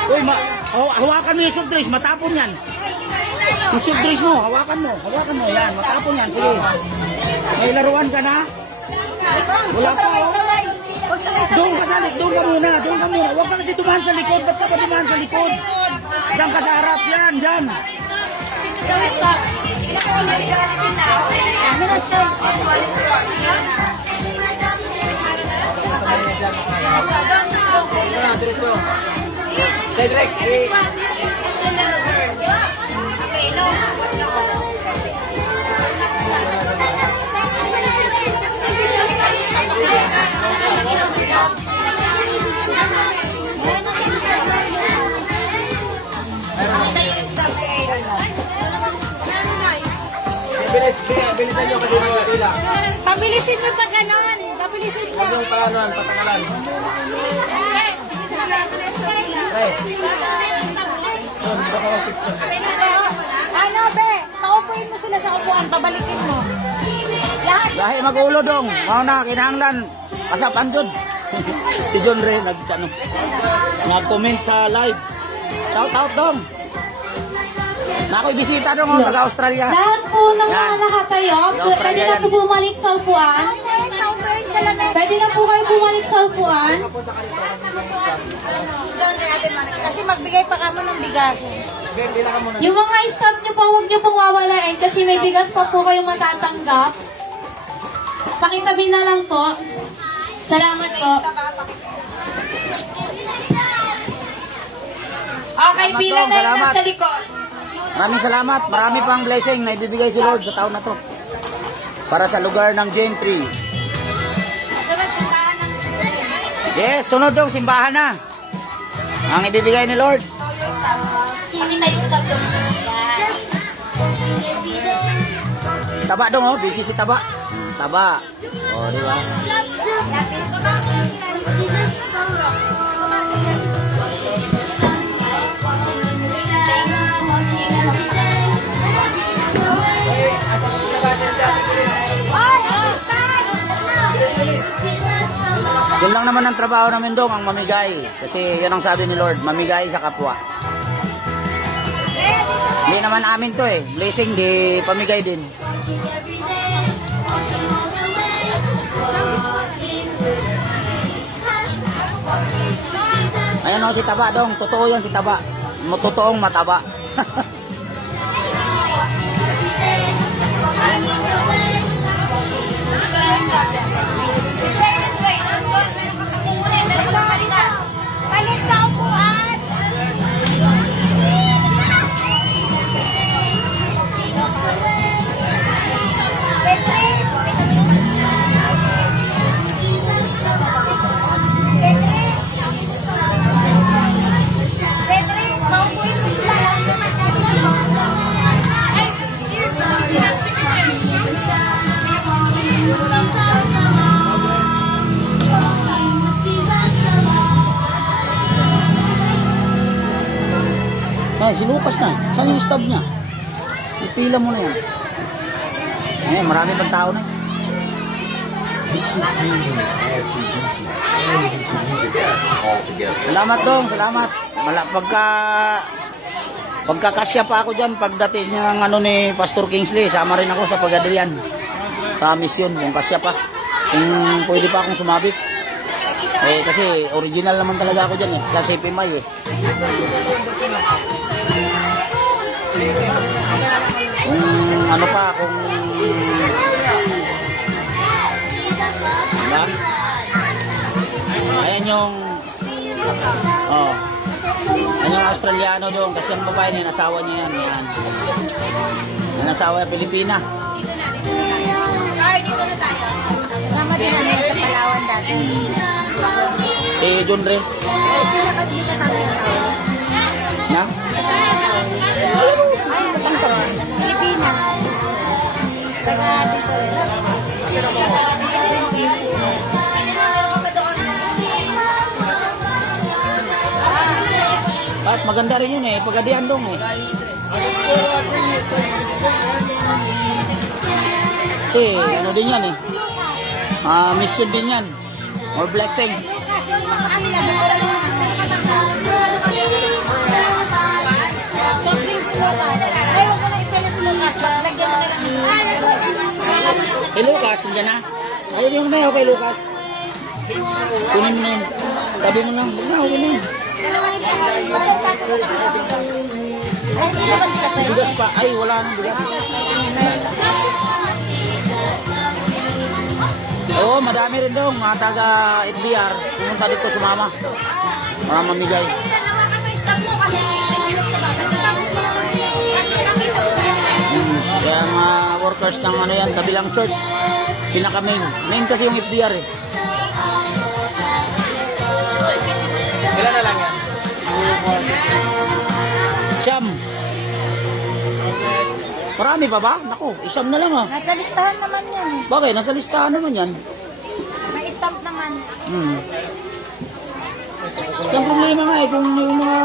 Uy, hawakan mo yung soft drinks, matapon yan. Yung soft drinks mo, hawakan mo. Yan, matapon yan. Sige. May laruan ka na? Wala pa, oh. Doon ka muna. Huwag ka kasi dumaan sa likod. Ba't ka ba dumaan sa likod? Diyan ka sa harap, yan, dyan. Bilisan nyo kasi mga pila. Pabilisin mo pa ganon. Pabilisin mo. Yung palanuan, patakalan. Ano, be? Paupuin mo sila sa upuan. Pabalikin mo. Lahat. Lahi mag-ulo dong. Mau na, kinahanglan. Kasapan dun. Si John Ray nag-comment sa live. Shout dong. Na ako'y bisita dong, taga-Australia. Lahat po ng mga nakatayo, pwede na po bumalik sa upuan. Paupuin sa lamesa. Pwede na po kayo bumalik sa upuan. Kasi magbigay pa kamo ng bigas. Yung mga staff nyo po, huwag nyo pong wawalain kasi may bigas pa po kayong matatanggap. Pakitabi na lang po. Salamat po. Okay, Salamat, pila Tom. na yung Salamat. nasa likod. Maraming salamat. Marami pang blessing na ibibigay si Lord sa taon na to. Para sa lugar ng Gentry. Yes, sunod dong, simbahan na. Ang ibibigay ni Lord. Pakita yung stop doon. Taba dong, oh. Busy si Taba. Taba. Oh, di ba? Yun lang naman ang trabaho namin dong, ang mamigay. Kasi yan ang sabi ni Lord, mamigay sa kapwa. Hindi naman amin to eh. Blessing, di pamigay din. Ayan o, si Taba dong. Totoo yan si Taba. Totoong mataba. Balik sa upuan! Cedric, maupuin mo sila. Ay, si Lucas na. Saan yung stub niya? Ipila mo na yan. Ayan, marami bang tao na? Salamat dong, salamat. Pagkakasya pa ako dyan, pagdating ng ano ni Pastor Kingsley, sama rin ako sa pag-adrian. Sa misyon, kung kasya pa. Kung pwede pa akong sumabit. Eh, kasi original naman talaga ako dyan eh. Kasi PMI eh. Kung ano pa, kung... Diba? Ayan yung... Oh. Ayan yung Australiano doon. Kasi ang babae niya, nasawa niya yan. Yan. Yung nasawa niya, Pilipina. Kasama din namin sa Palawan dati. Eh, John rin. Na? Pilipina. At maganda rin yun eh. Pagadian dong eh. Kasi ano din yan eh. Mission din yan. More blessing. Kay Lucas, nandiyan na. Ayun yung na yun kay Lucas. Kunin mo na yun. Tabi mo lang. Huwag na, huwag na yun. Bigas pa. Ay, wala nang bigas. Oo, madami rin daw. Mga taga FBR. Pumunta dito sumama. Mga mamigay. Kaya mga workers ng ano yan, kabilang church. Pinaka-main. Main kasi yung FBR eh. Ilan na lang yan? Siyam. Marami pa ba? Naku, isang na lang ah. Nasa listahan naman yan. Bakit? Nasa listahan naman yan. May stamp naman. Yung problema nga eh, kung yung mga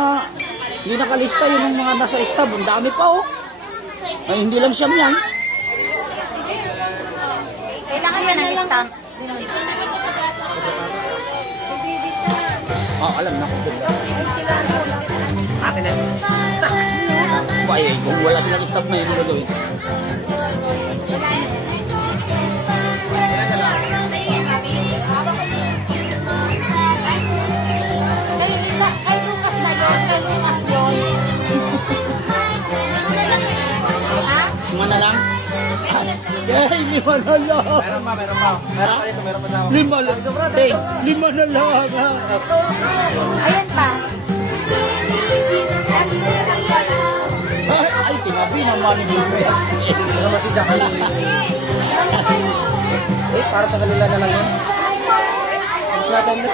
hindi nakalista, yung mga nasa stab, ang dami pa oh. Ay, hindi lang siyam yan. Kailangan ba ng stamp? Alam na ko. Ay, kung wala silang stab na yun, gagawin. Kay Lucas na yun. Kay Lucas yun. Ha? Lima na lang? Ay, lima na lang. Meron pa. Meron pa sa ako. Lima lang. Hey, lima na lang. Ayan pa. Ay, tinabi naman yung Ano ba si Jacqueline? Eh, para sa kanila na lang yan. Gusto natin na.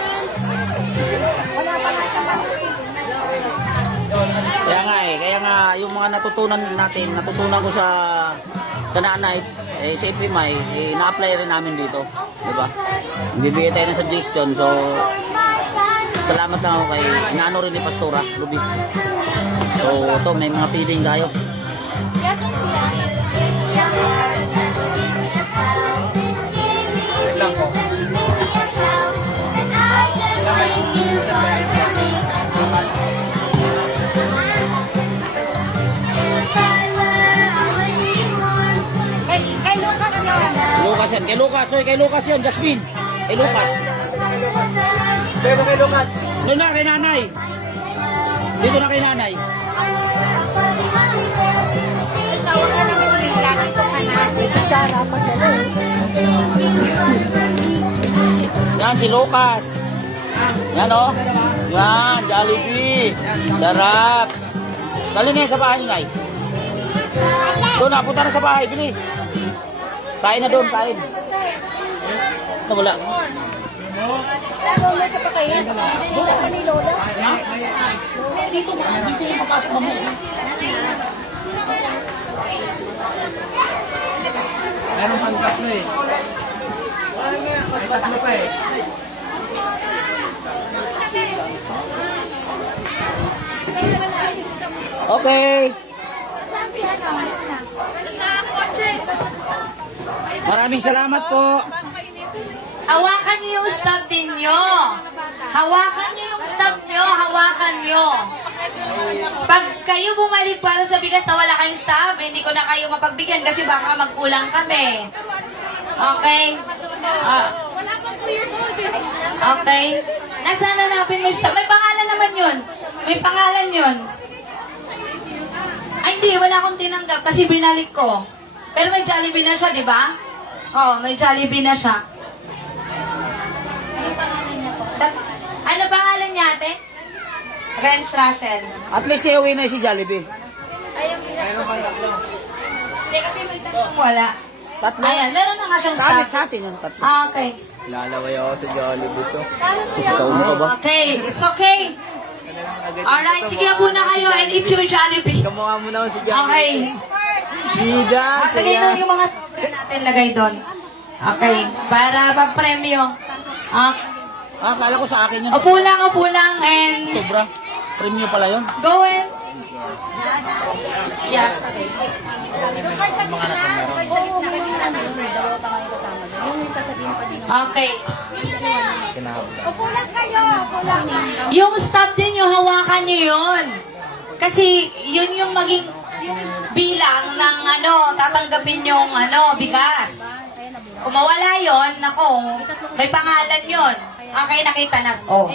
Kaya nga, yung mga natutunan natin, natutunan ko sa Tanaan Nights, sa FMI, na-apply rin namin dito. Diba? Bibigay tayo ng suggestion, so salamat lang ako kay inaano rin ni Pastora, Ruby. So, ito, may mga feeding tayo. Wait lang po. Kay Lucas, oy, kay Lucas yun, Jasmine. Kay Lucas. Sa'yo kay Lucas. Doon na, kay nanay. Dito na kay nanay. Yan, si Lucas. Yan, oh. Yan, Jollibee. Sarap. Dali na yan sa bahay, Nay. Doon na, punta na sa bahay, bilis. Kain na doon, kain. Ito, wala. Dito yung papasok mo. Meron pang tatlo eh. May tatlo pa eh. Okay. Maraming salamat po. Hawakan niyo yung stub ninyo. Hawakan niyo yung stub niyo. Hawakan niyo. Pag kayo bumalik para sa bigas na wala kayong stub, hindi ko na kayo mapagbigyan kasi baka magkulang kami. Okay? Okay? Nasaan hanapin mo yung stub? May pangalan naman yun. May pangalan yun. Ay, hindi. Wala akong tinanggap kasi binalik ko. Pero may Jollibee na siya, di ba? Oo, may Jollibee na siya. Ano pangalan niya, ate? Renz Russell. At least iuwi na si Jollibee. Hindi, kasi may tatlong wala. Tatlo. Ayan, meron na nga siyang Sa stop. atin yung tatlo. Okay. Lalaway ako sa Jollibee to. Suskaw mo ka ba? Okay, it's okay. Alright, sige po na kayo and eat your Jollibee. Kamukha mo naman si Okay. Bida, Lagay doon yung mga sobra natin, lagay doon. Okay, para pa-premyo. Kala ko sa akin yun. Upo lang, and Sobra. Premium pala yun. go and... Yeah. Okay. Yung stop din yung hawakan nyo yun. Kasi yun yung maging bilang ng tatanggapin yung bigas. Kung mawala yun, nako, may pangalan yun. Okay, nakita na. Oh,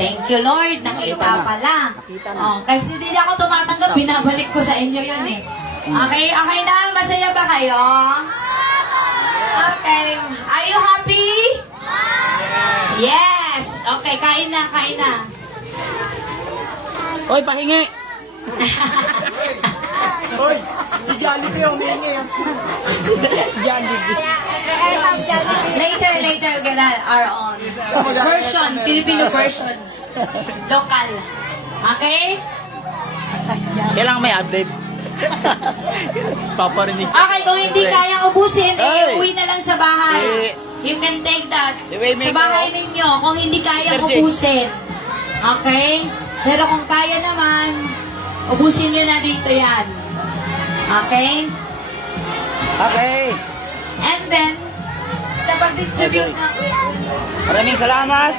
thank you Lord, nakita pala. Oh, kasi hindi ako tumatanggap, binabalik ko sa inyo yun eh. Okay, okay na, masaya ba kayo? Okay, are you happy? Yes! Okay, kain na, kain na. Hoy, pahingi! Hoy, si Jollibee humingi. Jollibee. Later, gana, our own. Version, Filipino version. Local. Okay? Kailangan may ad-lib. Paparinig. Okay, kung hindi kayang ubusin, Ay! uwi na lang sa bahay. Eh. You can take that Waymaker. sa bahay ninyo kung hindi kayang Mr. J. ubusin. Okay? Pero kung kaya naman, ubusin nyo na dito yan. Okay? Okay. And then, sa pag-distribute ng... Maraming salamat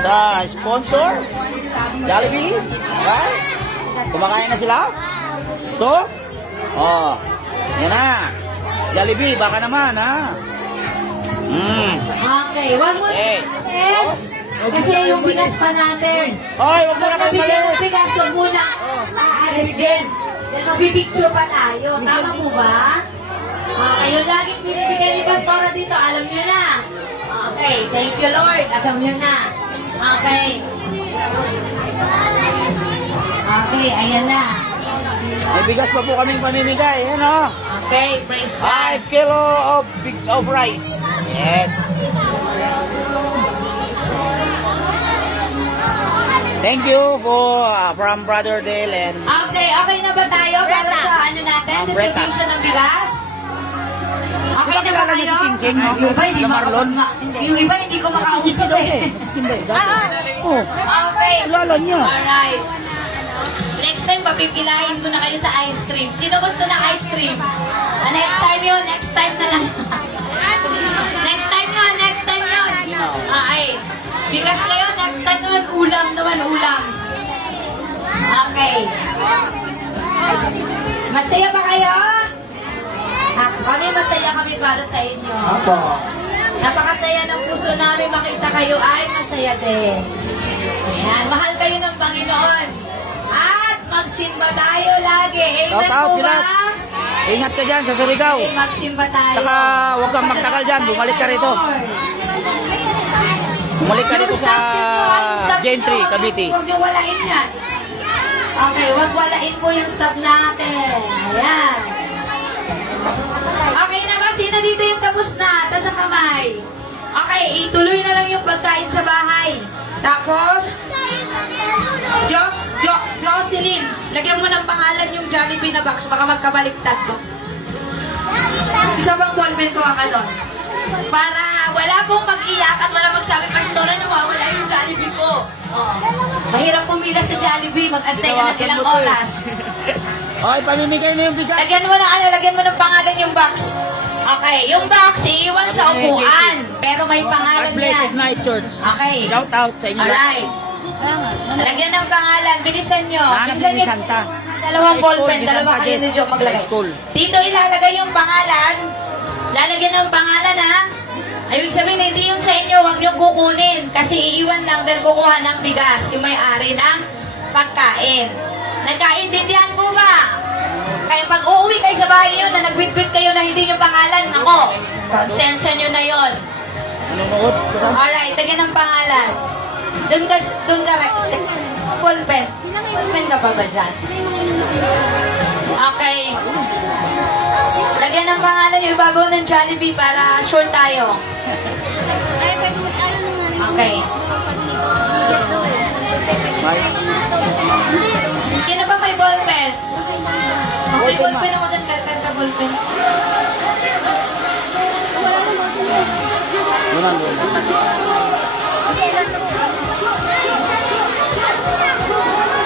sa sponsor. Jollibee. Okay? Kumakain na sila? Ito? Oh. Yan na. Jollibee, baka naman, ha? Okay, one more. Eh. Yes. Kasi yung bigas pa natin. Hoy, wag mo na kayo Pagkabigyan ng malis. bigas, huwag muna aalis din. Then magpipicture pa tayo. Tama po ba? Okay, yung laging binibigay ni Pastora dito, alam nyo na. Okay, thank you Lord. Alam nyo na. Okay. Okay, ayan na. May bigas pa po kaming pamimigay. Yan, oh. Okay, praise God. 5 kilo of rice. Yes. Thank you for from Brother Dale and Okay, okay na ba tayo para sa natin? Bretta. Distribution ng bigas? Okay na ba Nakakilala kayo? niyo si King King, no? Yung iba hindi Na Marlon? Yung iba hindi ko makausap eh. Oh, Okay. kilala niya. Alright. Next time, papipilahin ko na kayo sa ice cream. Sino gusto ng ice cream? Next time yun, next time na lang. Next time yun. Ay, bigas kayo, next time naman, ulam. Okay. Masaya ba kayo? Kami masaya kami para sa inyo. Apo. Napakasaya ng puso namin makita kayo ay masaya din. Ayan, mahal kayo ng Panginoon. At magsimba tayo lagi. Amen Tao, po ba? Pilas. Ingat ka dyan sa Surigao. Okay, magsimba tayo. Saka huwag kang magtagal dyan. Bumalik ka rito. Bumalik ka dito sa Gentry, Cavite. Huwag niyong walain yan. Okay, huwag walain po yung stop natin. Ayan. Okay na ba? Sino dito yung tapos na? Taas ang kamay. Okay, ituloy na lang yung pagkain sa bahay. Tapos, Jocelyn, lagyan mo ng pangalan yung Jollibee na box. Baka magkabaliktad ko. Isa bang ballpen ko ka doon? Para wala pong mag-iyak at wala magsabi, Pastora, nawawala yung Jollibee ko. Oh. Mahirap pumila sa Jollibee. Mag-antay ka ng ilang oras. Okay, pamimigay na yung bigas. Lagyan mo ng pangalan yung box. Okay, yung box iiwan sa upuan. Pero may pangalan God bless yan. Ignite Church. Okay. Shout out sa inyo. Alright. Lagyan ng pangalan. Bilisan nyo. Nanay Bilisan ni nyo. Santa. Dalawang High ballpen. school, Dalawa Santa kayo ni Jess Joe maglagay. High school. Dito ilalagay yung pangalan. Lalagyan ng pangalan ha. Ibig sabihin, hindi yung sa inyo, huwag niyong kukunin. Kasi iiwan lang dahil kukuha ng bigas. Yung may-ari ng pagkain. Nagkaintindihan po ba? Kaya pag uuwi kayo sa bahay nyo na nagbitbit kayo na hindi yung pangalan, ako, konsensya nyo na yon. Nanonood. Alright, lagyan ng pangalan. Doon ka, ballpen. Ballpen ka pa ba dyan? Okay. Lagyan ng pangalan yung ibabaw ng Jollibee para sure tayo. Okay. Sino ba may ballpen? May ballpen ako dyan, kanta ballpen.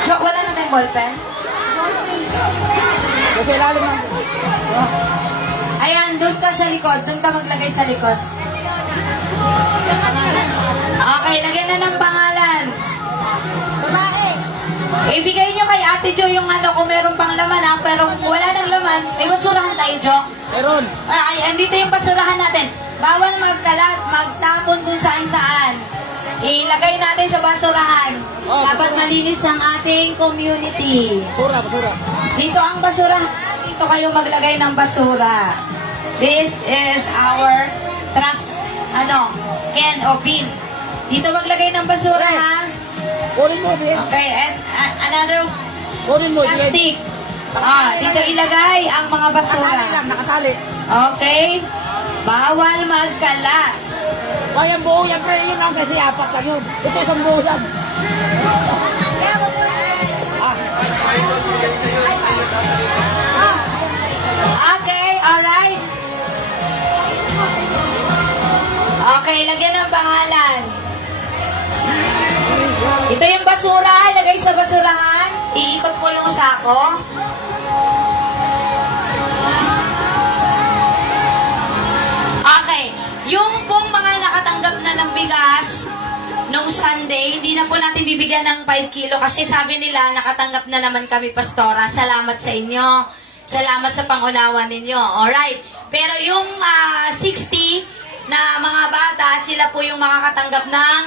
So, wala na tayong ballpen? Kasi lalo na. Ayan, doon ka sa likod. Doon ka maglagay sa likod. Okay, lagyan na ng pangalan. Babae. Ibigay nyo kay Ate Jo yung ano kung meron pang laman ha, pero kung wala ng laman, may basurahan tayo, Jo. Meron. Ay, andito yung basurahan natin. Bawal magkalat, magtapon kung saan-saan. Ilagay natin sa basurahan. Oh, Dapat basura. malinis ang ating community. Basura, basura. Dito ang basura. Dito kayo maglagay ng basura. This is our trash, can o bin. Dito maglagay ng basura, ha? Kunin mo, Bien. Okay, and another Kunin mo, Bien. plastic. Dito ilagay ang mga basura. Nakatali lang, nakatali. Okay? Bawal magkalat. Kaya yung buo yan, pre. Yun lang kasi apat lang yun. Ito isang buo yan. Okay, alright. Okay, lagyan ng pangalan. Ito yung basura, ilagay sa basurahan. Iikot mo yung sako. Okay, yung pong mga nakatanggap na ng bigas nung Sunday, hindi na po natin bibigyan ng 5 kilo kasi sabi nila nakatanggap na naman kami, Pastora. Salamat sa inyo. Salamat sa pangunawa ninyo. Alright. Pero yung 60 na mga bata, sila po yung makakatanggap ng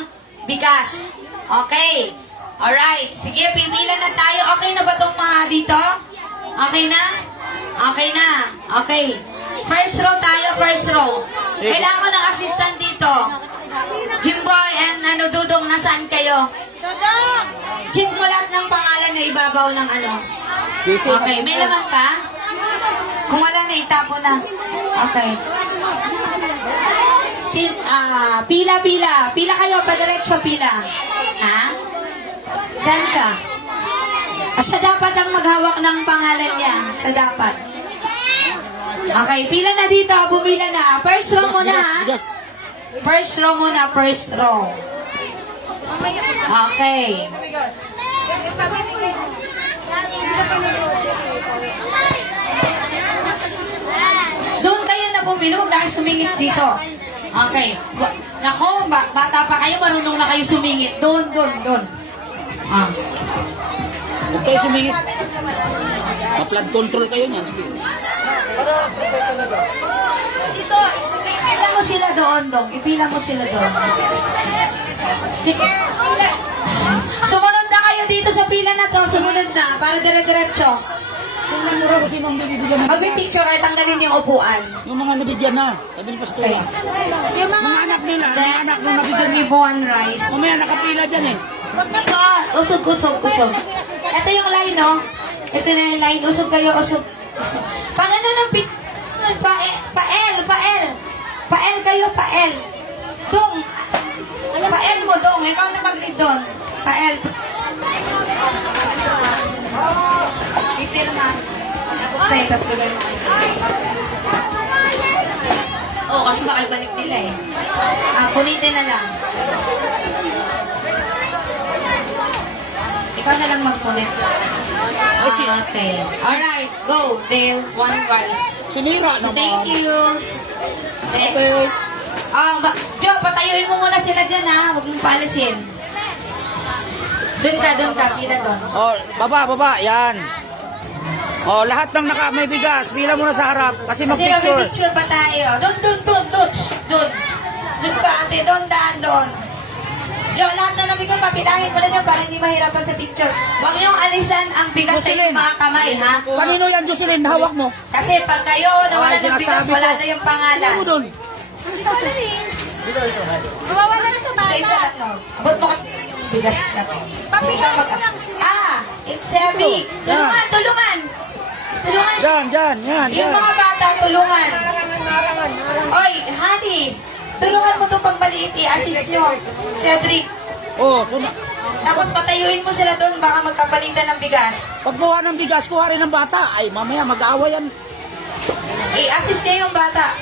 bigas. Okay. Alright. Sige, pipila na tayo. Okay na ba itong mga dito? Okay na? Okay na. Okay. First row tayo, first row. Kailangan ko ng assistant dito. Jimboy and Dudong, nasaan kayo? Check mo lahat ng pangalan na ibabaw ng ano. Okay, may laman ka? Kung wala na, itapo na. Okay. Pila. Pila kayo, padiretso pila. Ha? Saan siya? Siya dapat ang maghawak ng pangalan niya. Siya dapat. Okay, pila na dito. Bumila na. First row muna, ha? Bigas. First row muna, first row. Okay. Doon kayo na bumili, huwag na kayo sumingit dito. Okay. Nako, bata pa kayo, marunong na kayo sumingit. Doon. Huwag kayo sumingit. Ma-flood control kayo niyan. Sige. Dito, ipila mo sila doon, Dong. Ipila mo sila doon. Sige. Sumunod na kayo dito sa pila na to. Sumunod na, para dire-diretso. Tingnan mo raw kung sino ang bibigyan ng bigas. Mag-picture kayo, tanggalin yung upuan. Yung mga nabigyan na. Sabi ni Pastor. Okay. Mga anak nila, mga anak nung nabigyan Ni niya. Bon Rice. Mamaya nakapila dyan eh. Ito, usog. Ito yung line, no? Ito na yung line. Usog kayo, usog. Pang ano ng Pael kayo, pael. Dong. Pael mo, Dong. Ikaw na mag-lead doon. Pael. Ipirma. Tapos sa'yo, tapos bigay mo kayo. Oo, kasi baka ibalik nila eh. Punitin na lang. Ikaw na lang magpunit. Okay. Alright, go. Dale, one rice. Sinira naman. Thank you. Next. Okay. Joe, patayuin mo muna sila dyan ha. Huwag mong paalisin. Doon ka. Pila doon. Oh, baba. Yan. Oh, lahat ng may bigas, bila mo na sa harap kasi Kasi mag-picture. mag-picture pa tayo. Doon. Doon ka, ate. Doon. Joe, lahat na namin ko, papitahin mo na dyan para hindi mahirapan sa picture. Huwag niyong alisan ang bigas sa inyong mga kamay, ha? Kanino yan, Jocelyn? Hawak mo. Kasi pag kayo nawala Ay, ng bigas, sinasabi wala ko. na yung pangalan. Ano mo doon? Hindi ko alam eh. Mawawala na sa Sa isa bata. lang, no? Abot mo kayo yung bigas na to. Papigaw mo lang sila. It's heavy. Tulungan. Yan. Yung mga bata, tulungan. Oy, honey. Tulungan mo itong pagmaliit, i-assist nyo. Cedric. Oh, Tapos patayuin mo sila doon, baka magkapalitan ng bigas. pagkuha ng bigas, kuha rin ng bata. Ay, mamaya mag-aaway yan. I-assist niya yung bata.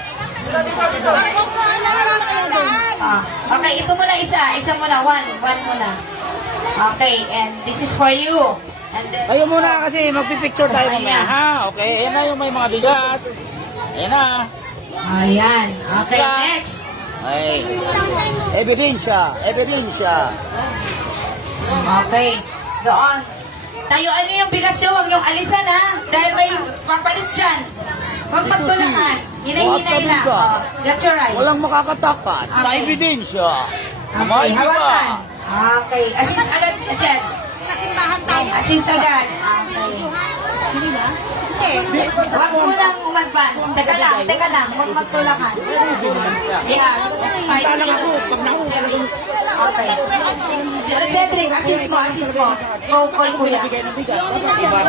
Okay, ito muna isa muna, one muna. Okay, and this is for you. And then, Tayo muna kasi magpipicture tayo mamaya, ha? Okay, ayan na yung may mga bigas. Ayan na. Ayan. Okay, Sila. next. Ay, ebidensya. Okay, doon. Tayuan niyo yung bigas nyo, huwag niyong alisan ha. Dahil may papalit dyan. Huwag magtulungan. Hinay-hinay lang. Oh, got your rice. Walang makakatakas sa Okay. ebidensya. Okay, hawakan. Okay, assist agad, Seth. Sa simbahan tayo. Assist agad. Okay. Huwag mo lang mag-advance. Teka lang. Huwag magtulakan. Yeah, 6'5". Talang ako, pag nakuha ka lang. Okay. Cedric, assist mo. Go, kuya. Bigay ng bigas. Dapat iba.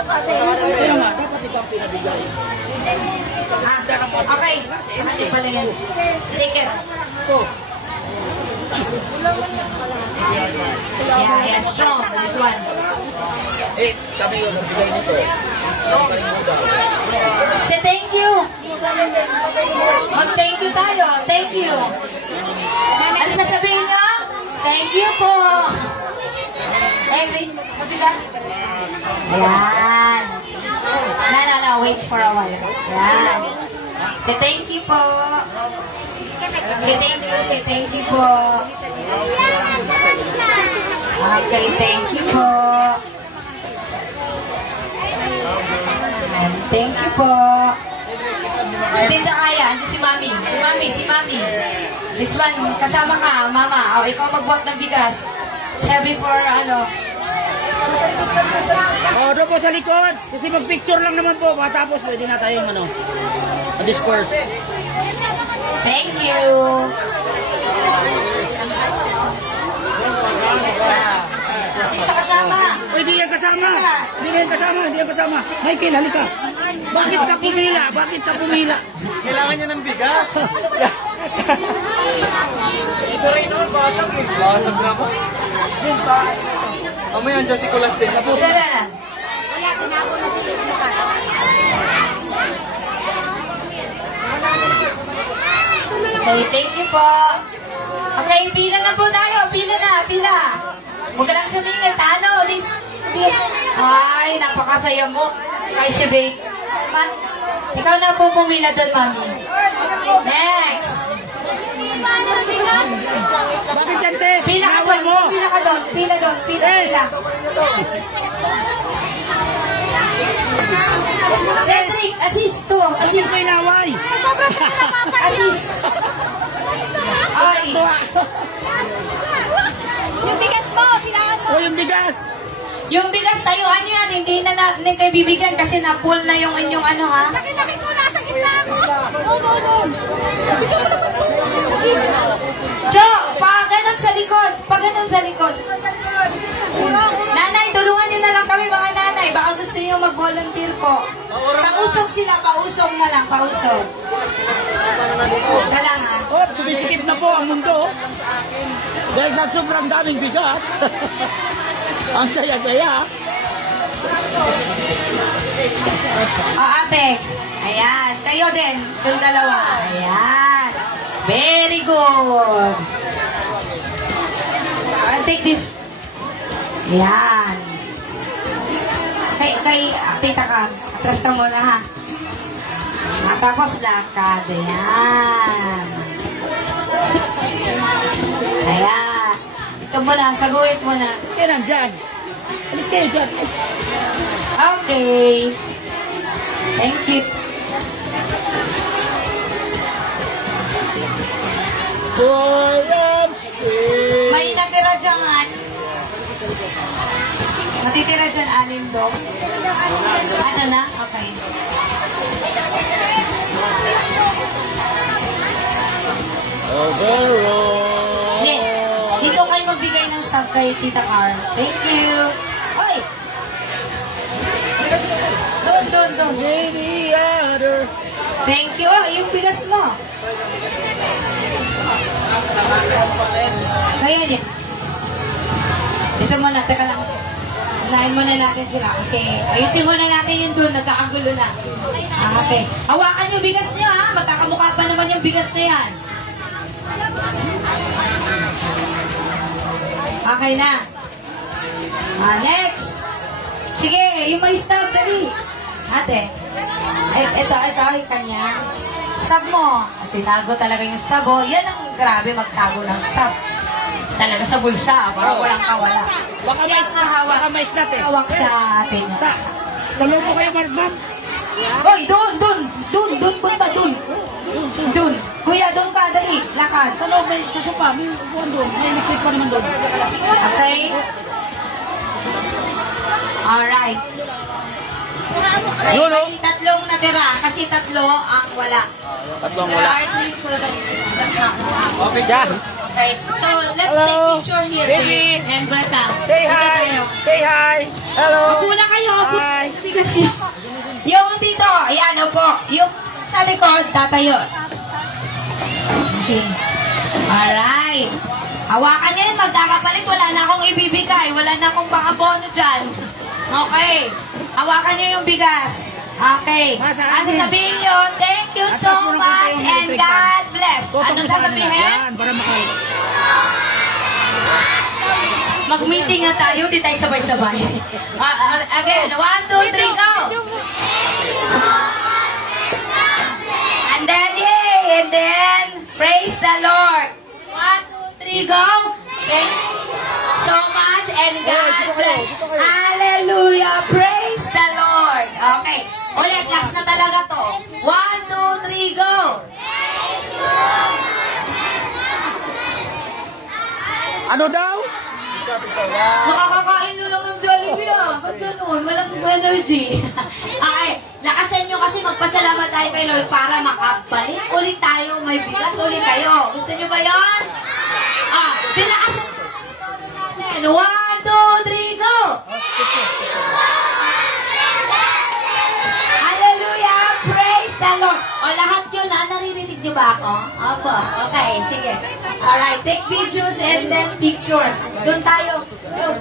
Kaya nga, dapat ibang pinabigay. Okay. Ano pala yan? Take it. Yeah, strong. This one. Eh, kami yung nagbigay nito. Say thank you. Mag-thank you tayo. Thank you. Ano sasabihin nyo? Thank you po. Wait. Kapila. Yan. No. Wait for a while. Yan. Say thank you po. Say thank you po. Okay, thank you po. Thank you po. Hindi na kaya. Hindi si Mami. Si Mami. This one, kasama ka, Mama. O, ikaw magbuhat ng bigas. Sabi for ano. Oh, doon po sa likod. Kasi mag-picture lang naman po. Matapos, pwede na tayong disperse. Thank you. Siya kasama. Pwede yan kasama. Hindi yan kasama. Michael, halika. Bakit ka pumila? Kailangan niya ng bigas. Ito rin naman, basag eh. Basag na po. Mamaya andyan si Kulas din. Sara. Wala, tinapon na sila yung bukas. Okay, thank you po. Okay, pila na po tayo. Pila. Huwag ka lang sumingit. Ano? Ay, napakasaya mo. Ay, si Babe. Ikaw na po pumila doon, Mami. Next. Bakit yan, Tess? Pila ka Inaway doon. mo. Pila. Cedric, assist to. Assist. May laway. Assist. Ay. Yung bigas mo, kailangan mo. O yung bigas. Yung bigas, tayuan nyo yan. Hindi na kayo bibigyan kasi na-pull na yung inyong ano ha. Laki-laki ko, nasa gitna mo. No. Jo, pa ganun sa likod. Pa ganun sa likod. Nanay, tulungan nyo na lang kami mga nanay. Baka gusto nyo mag-volunteer po. Pausog sila, pausog na lang, pausog. Wala nga. Oh, sumisikip na po ang mundo. Dahil sa sobrang daming bigas. Ang saya-saya. O ate, ayan. Kayo din, yung dalawa. Ayan. Very good. I'll take this. Ayan. Kay tita ka. Atras ka muna ha. Tapos lakad. Ayan. Ayan. Ito muna, saguit mo na. Kaya nandyan. Alis kayo dyan. Okay. Thank you. Boy, I'm straight. May natira dyan. Matitira dyan, anim dog. Ano na? Okay. Overall. Hindi. Dito kayo magbigay ng stuff kay Tita Carl. Thank you. Oy! Doon. Any other. Thank you. Oh, yung bigas mo. Kaya din. Dito muna, teka lang. Unahin muna natin sila kasi ayusin muna natin yung doon, nagkakagulo na. Okay. Hawakan yung bigas niyo ha. Magkakamukha pa naman yung bigas na yan. Okay na. Next. Sige, yung may stop, dali. Ate. Ito, yung kanya. Stop mo. At tinago talaga yung stop, oh. Yan ang grabe magtago ng stop. Talaga sa bulsa, para walang kawala. Baka may, Yan ang hawak. baka may snap eh. Hawak sa atin. Sa loob kayo, ma'am. Hoy, doon, punta, doon. Kuya, doon ka, dali, lakad. Sa loob may sasupa. May upuan doon. May electric pa naman doon. Okay? Alright. Yun, oh. May tatlong natira, kasi tatlo ang wala. Tatlong There are 3 children. That's not one. Okay, dyan. Okay, so let's Hello. take picture here. Baby. And welcome. Say Dito hi. tayo. Say hi. Hello. Muna kayo. Hi. Bigas yun. Yung dito, ayan, opo. Yung sa likod, tatayo. Okay. Alright. Hawakan nyo yun, magkakapalit. Wala na akong ibibigay. Wala na akong pang-abono dyan. Okay. Hawakan nyo yung bigas. Okay. Masaan Ano din? sabihin nyo? Thank you so Atas mo ng much konti yung and electric fan. God bless. Tutok Anong mo sa kanila. sasabihin? Yan, para makal. Mag-meeting na tayo, di tayo sabay-sabay. Again, 1, 2, 3, go! And then, yay! And then, praise the Lord. 1, 2, 3, go! Thank you so much and God bless. Hallelujah! Praise the Lord! Okay. Ulit, last na talaga to. 1, 2, 3, go! Ano daw? Makakakain nyo lang ng Jollibee ah. Ba't ganun? Walang energy. Okay, lakasan nyo kasi magpasalamat tayo kay Lord para makabalik ulit tayo. May bigas ulit tayo. Gusto nyo ba yun? Dilakasan nyo natin. 1, 2, 3, go! Hallelujah! Praise the Lord! O lahat yun ha, naririnig nyo ba ako? Opo, okay, sige. Alright, take videos and then pictures. Doon tayo. Doon.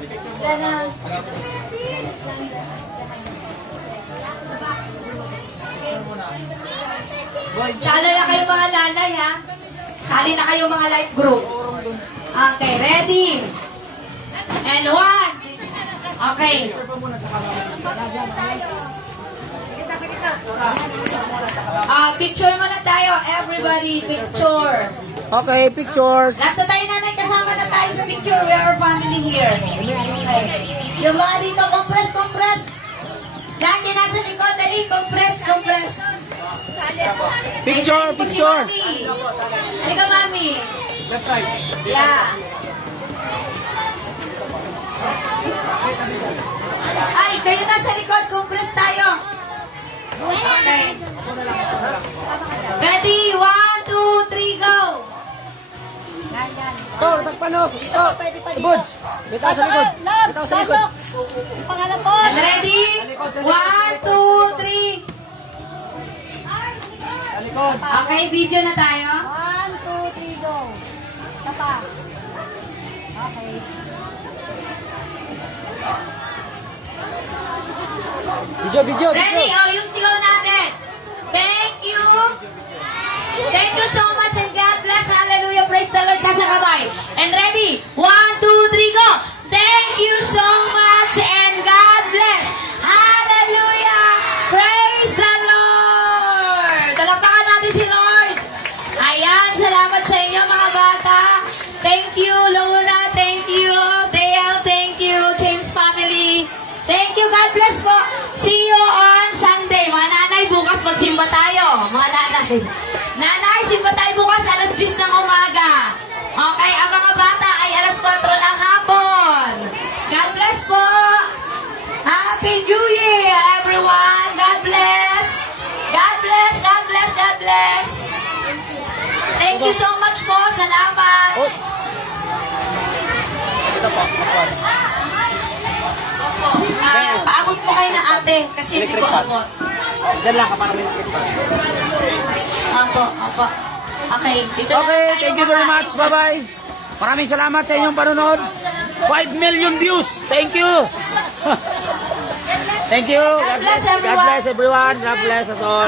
Sali na kayo mga nanay ha. Sali na kayo mga life group. Okay, ready? And 1. Okay. Picture muna tayo. Everybody, picture. Okay, pictures. Lahat na tayo nanay, kasama na tayo sa picture. We are family here. Okay. Yung mga dito, compress. Lahat yung nasa nasa likod, dali, compress. Picture, Ay, picture. Si Mami. Halika, Mami. Left side. Yeah. Ay, kayo nasa likod, compress tayo. Okay. Ready? 1, 2, 3, go! Tor, tagpano. Tor, Buds. Bitaw sa likod. Bitaw sa likod. And ready? 1, 2, 3. Okay, video na tayo. 1, 2, 3, go. Isa pa. Okay. Video. Ready? Oh, yung sigaw natin. Thank you. Thank you so much and God bless. Hallelujah. Praise the Lord. Kasakabay. And ready? 1, 2, 3, go. Thank you so much and God bless. Hallelujah. Praise the Lord. Talapakan natin si Lord. Ayan. Salamat sa inyo mga bata. Thank you, Luna. Thank you, Dale. Thank you, James family. Thank you. God bless po. See you on Sunday. Mga nanay, bukas magsimba tayo. Mga nanay. Nanay, simba tayo bukas alas 10 ng umaga. Okay, ang mga bata ay alas 4 ng hapon. God bless po. Happy New Year, everyone. God bless. God bless, God bless, God bless. Thank you so much po. Salamat. Opo. Paabot po kayo na ate kasi hindi ko abot. Diyan lang ka para may nakita. Opo. Okay, dito na Okay, tayo, thank you mga very much. guys. Bye-bye. Maraming salamat sa inyong panunod. 5 million views. Thank you. Thank you. God bless everyone. God bless everyone. God bless us all.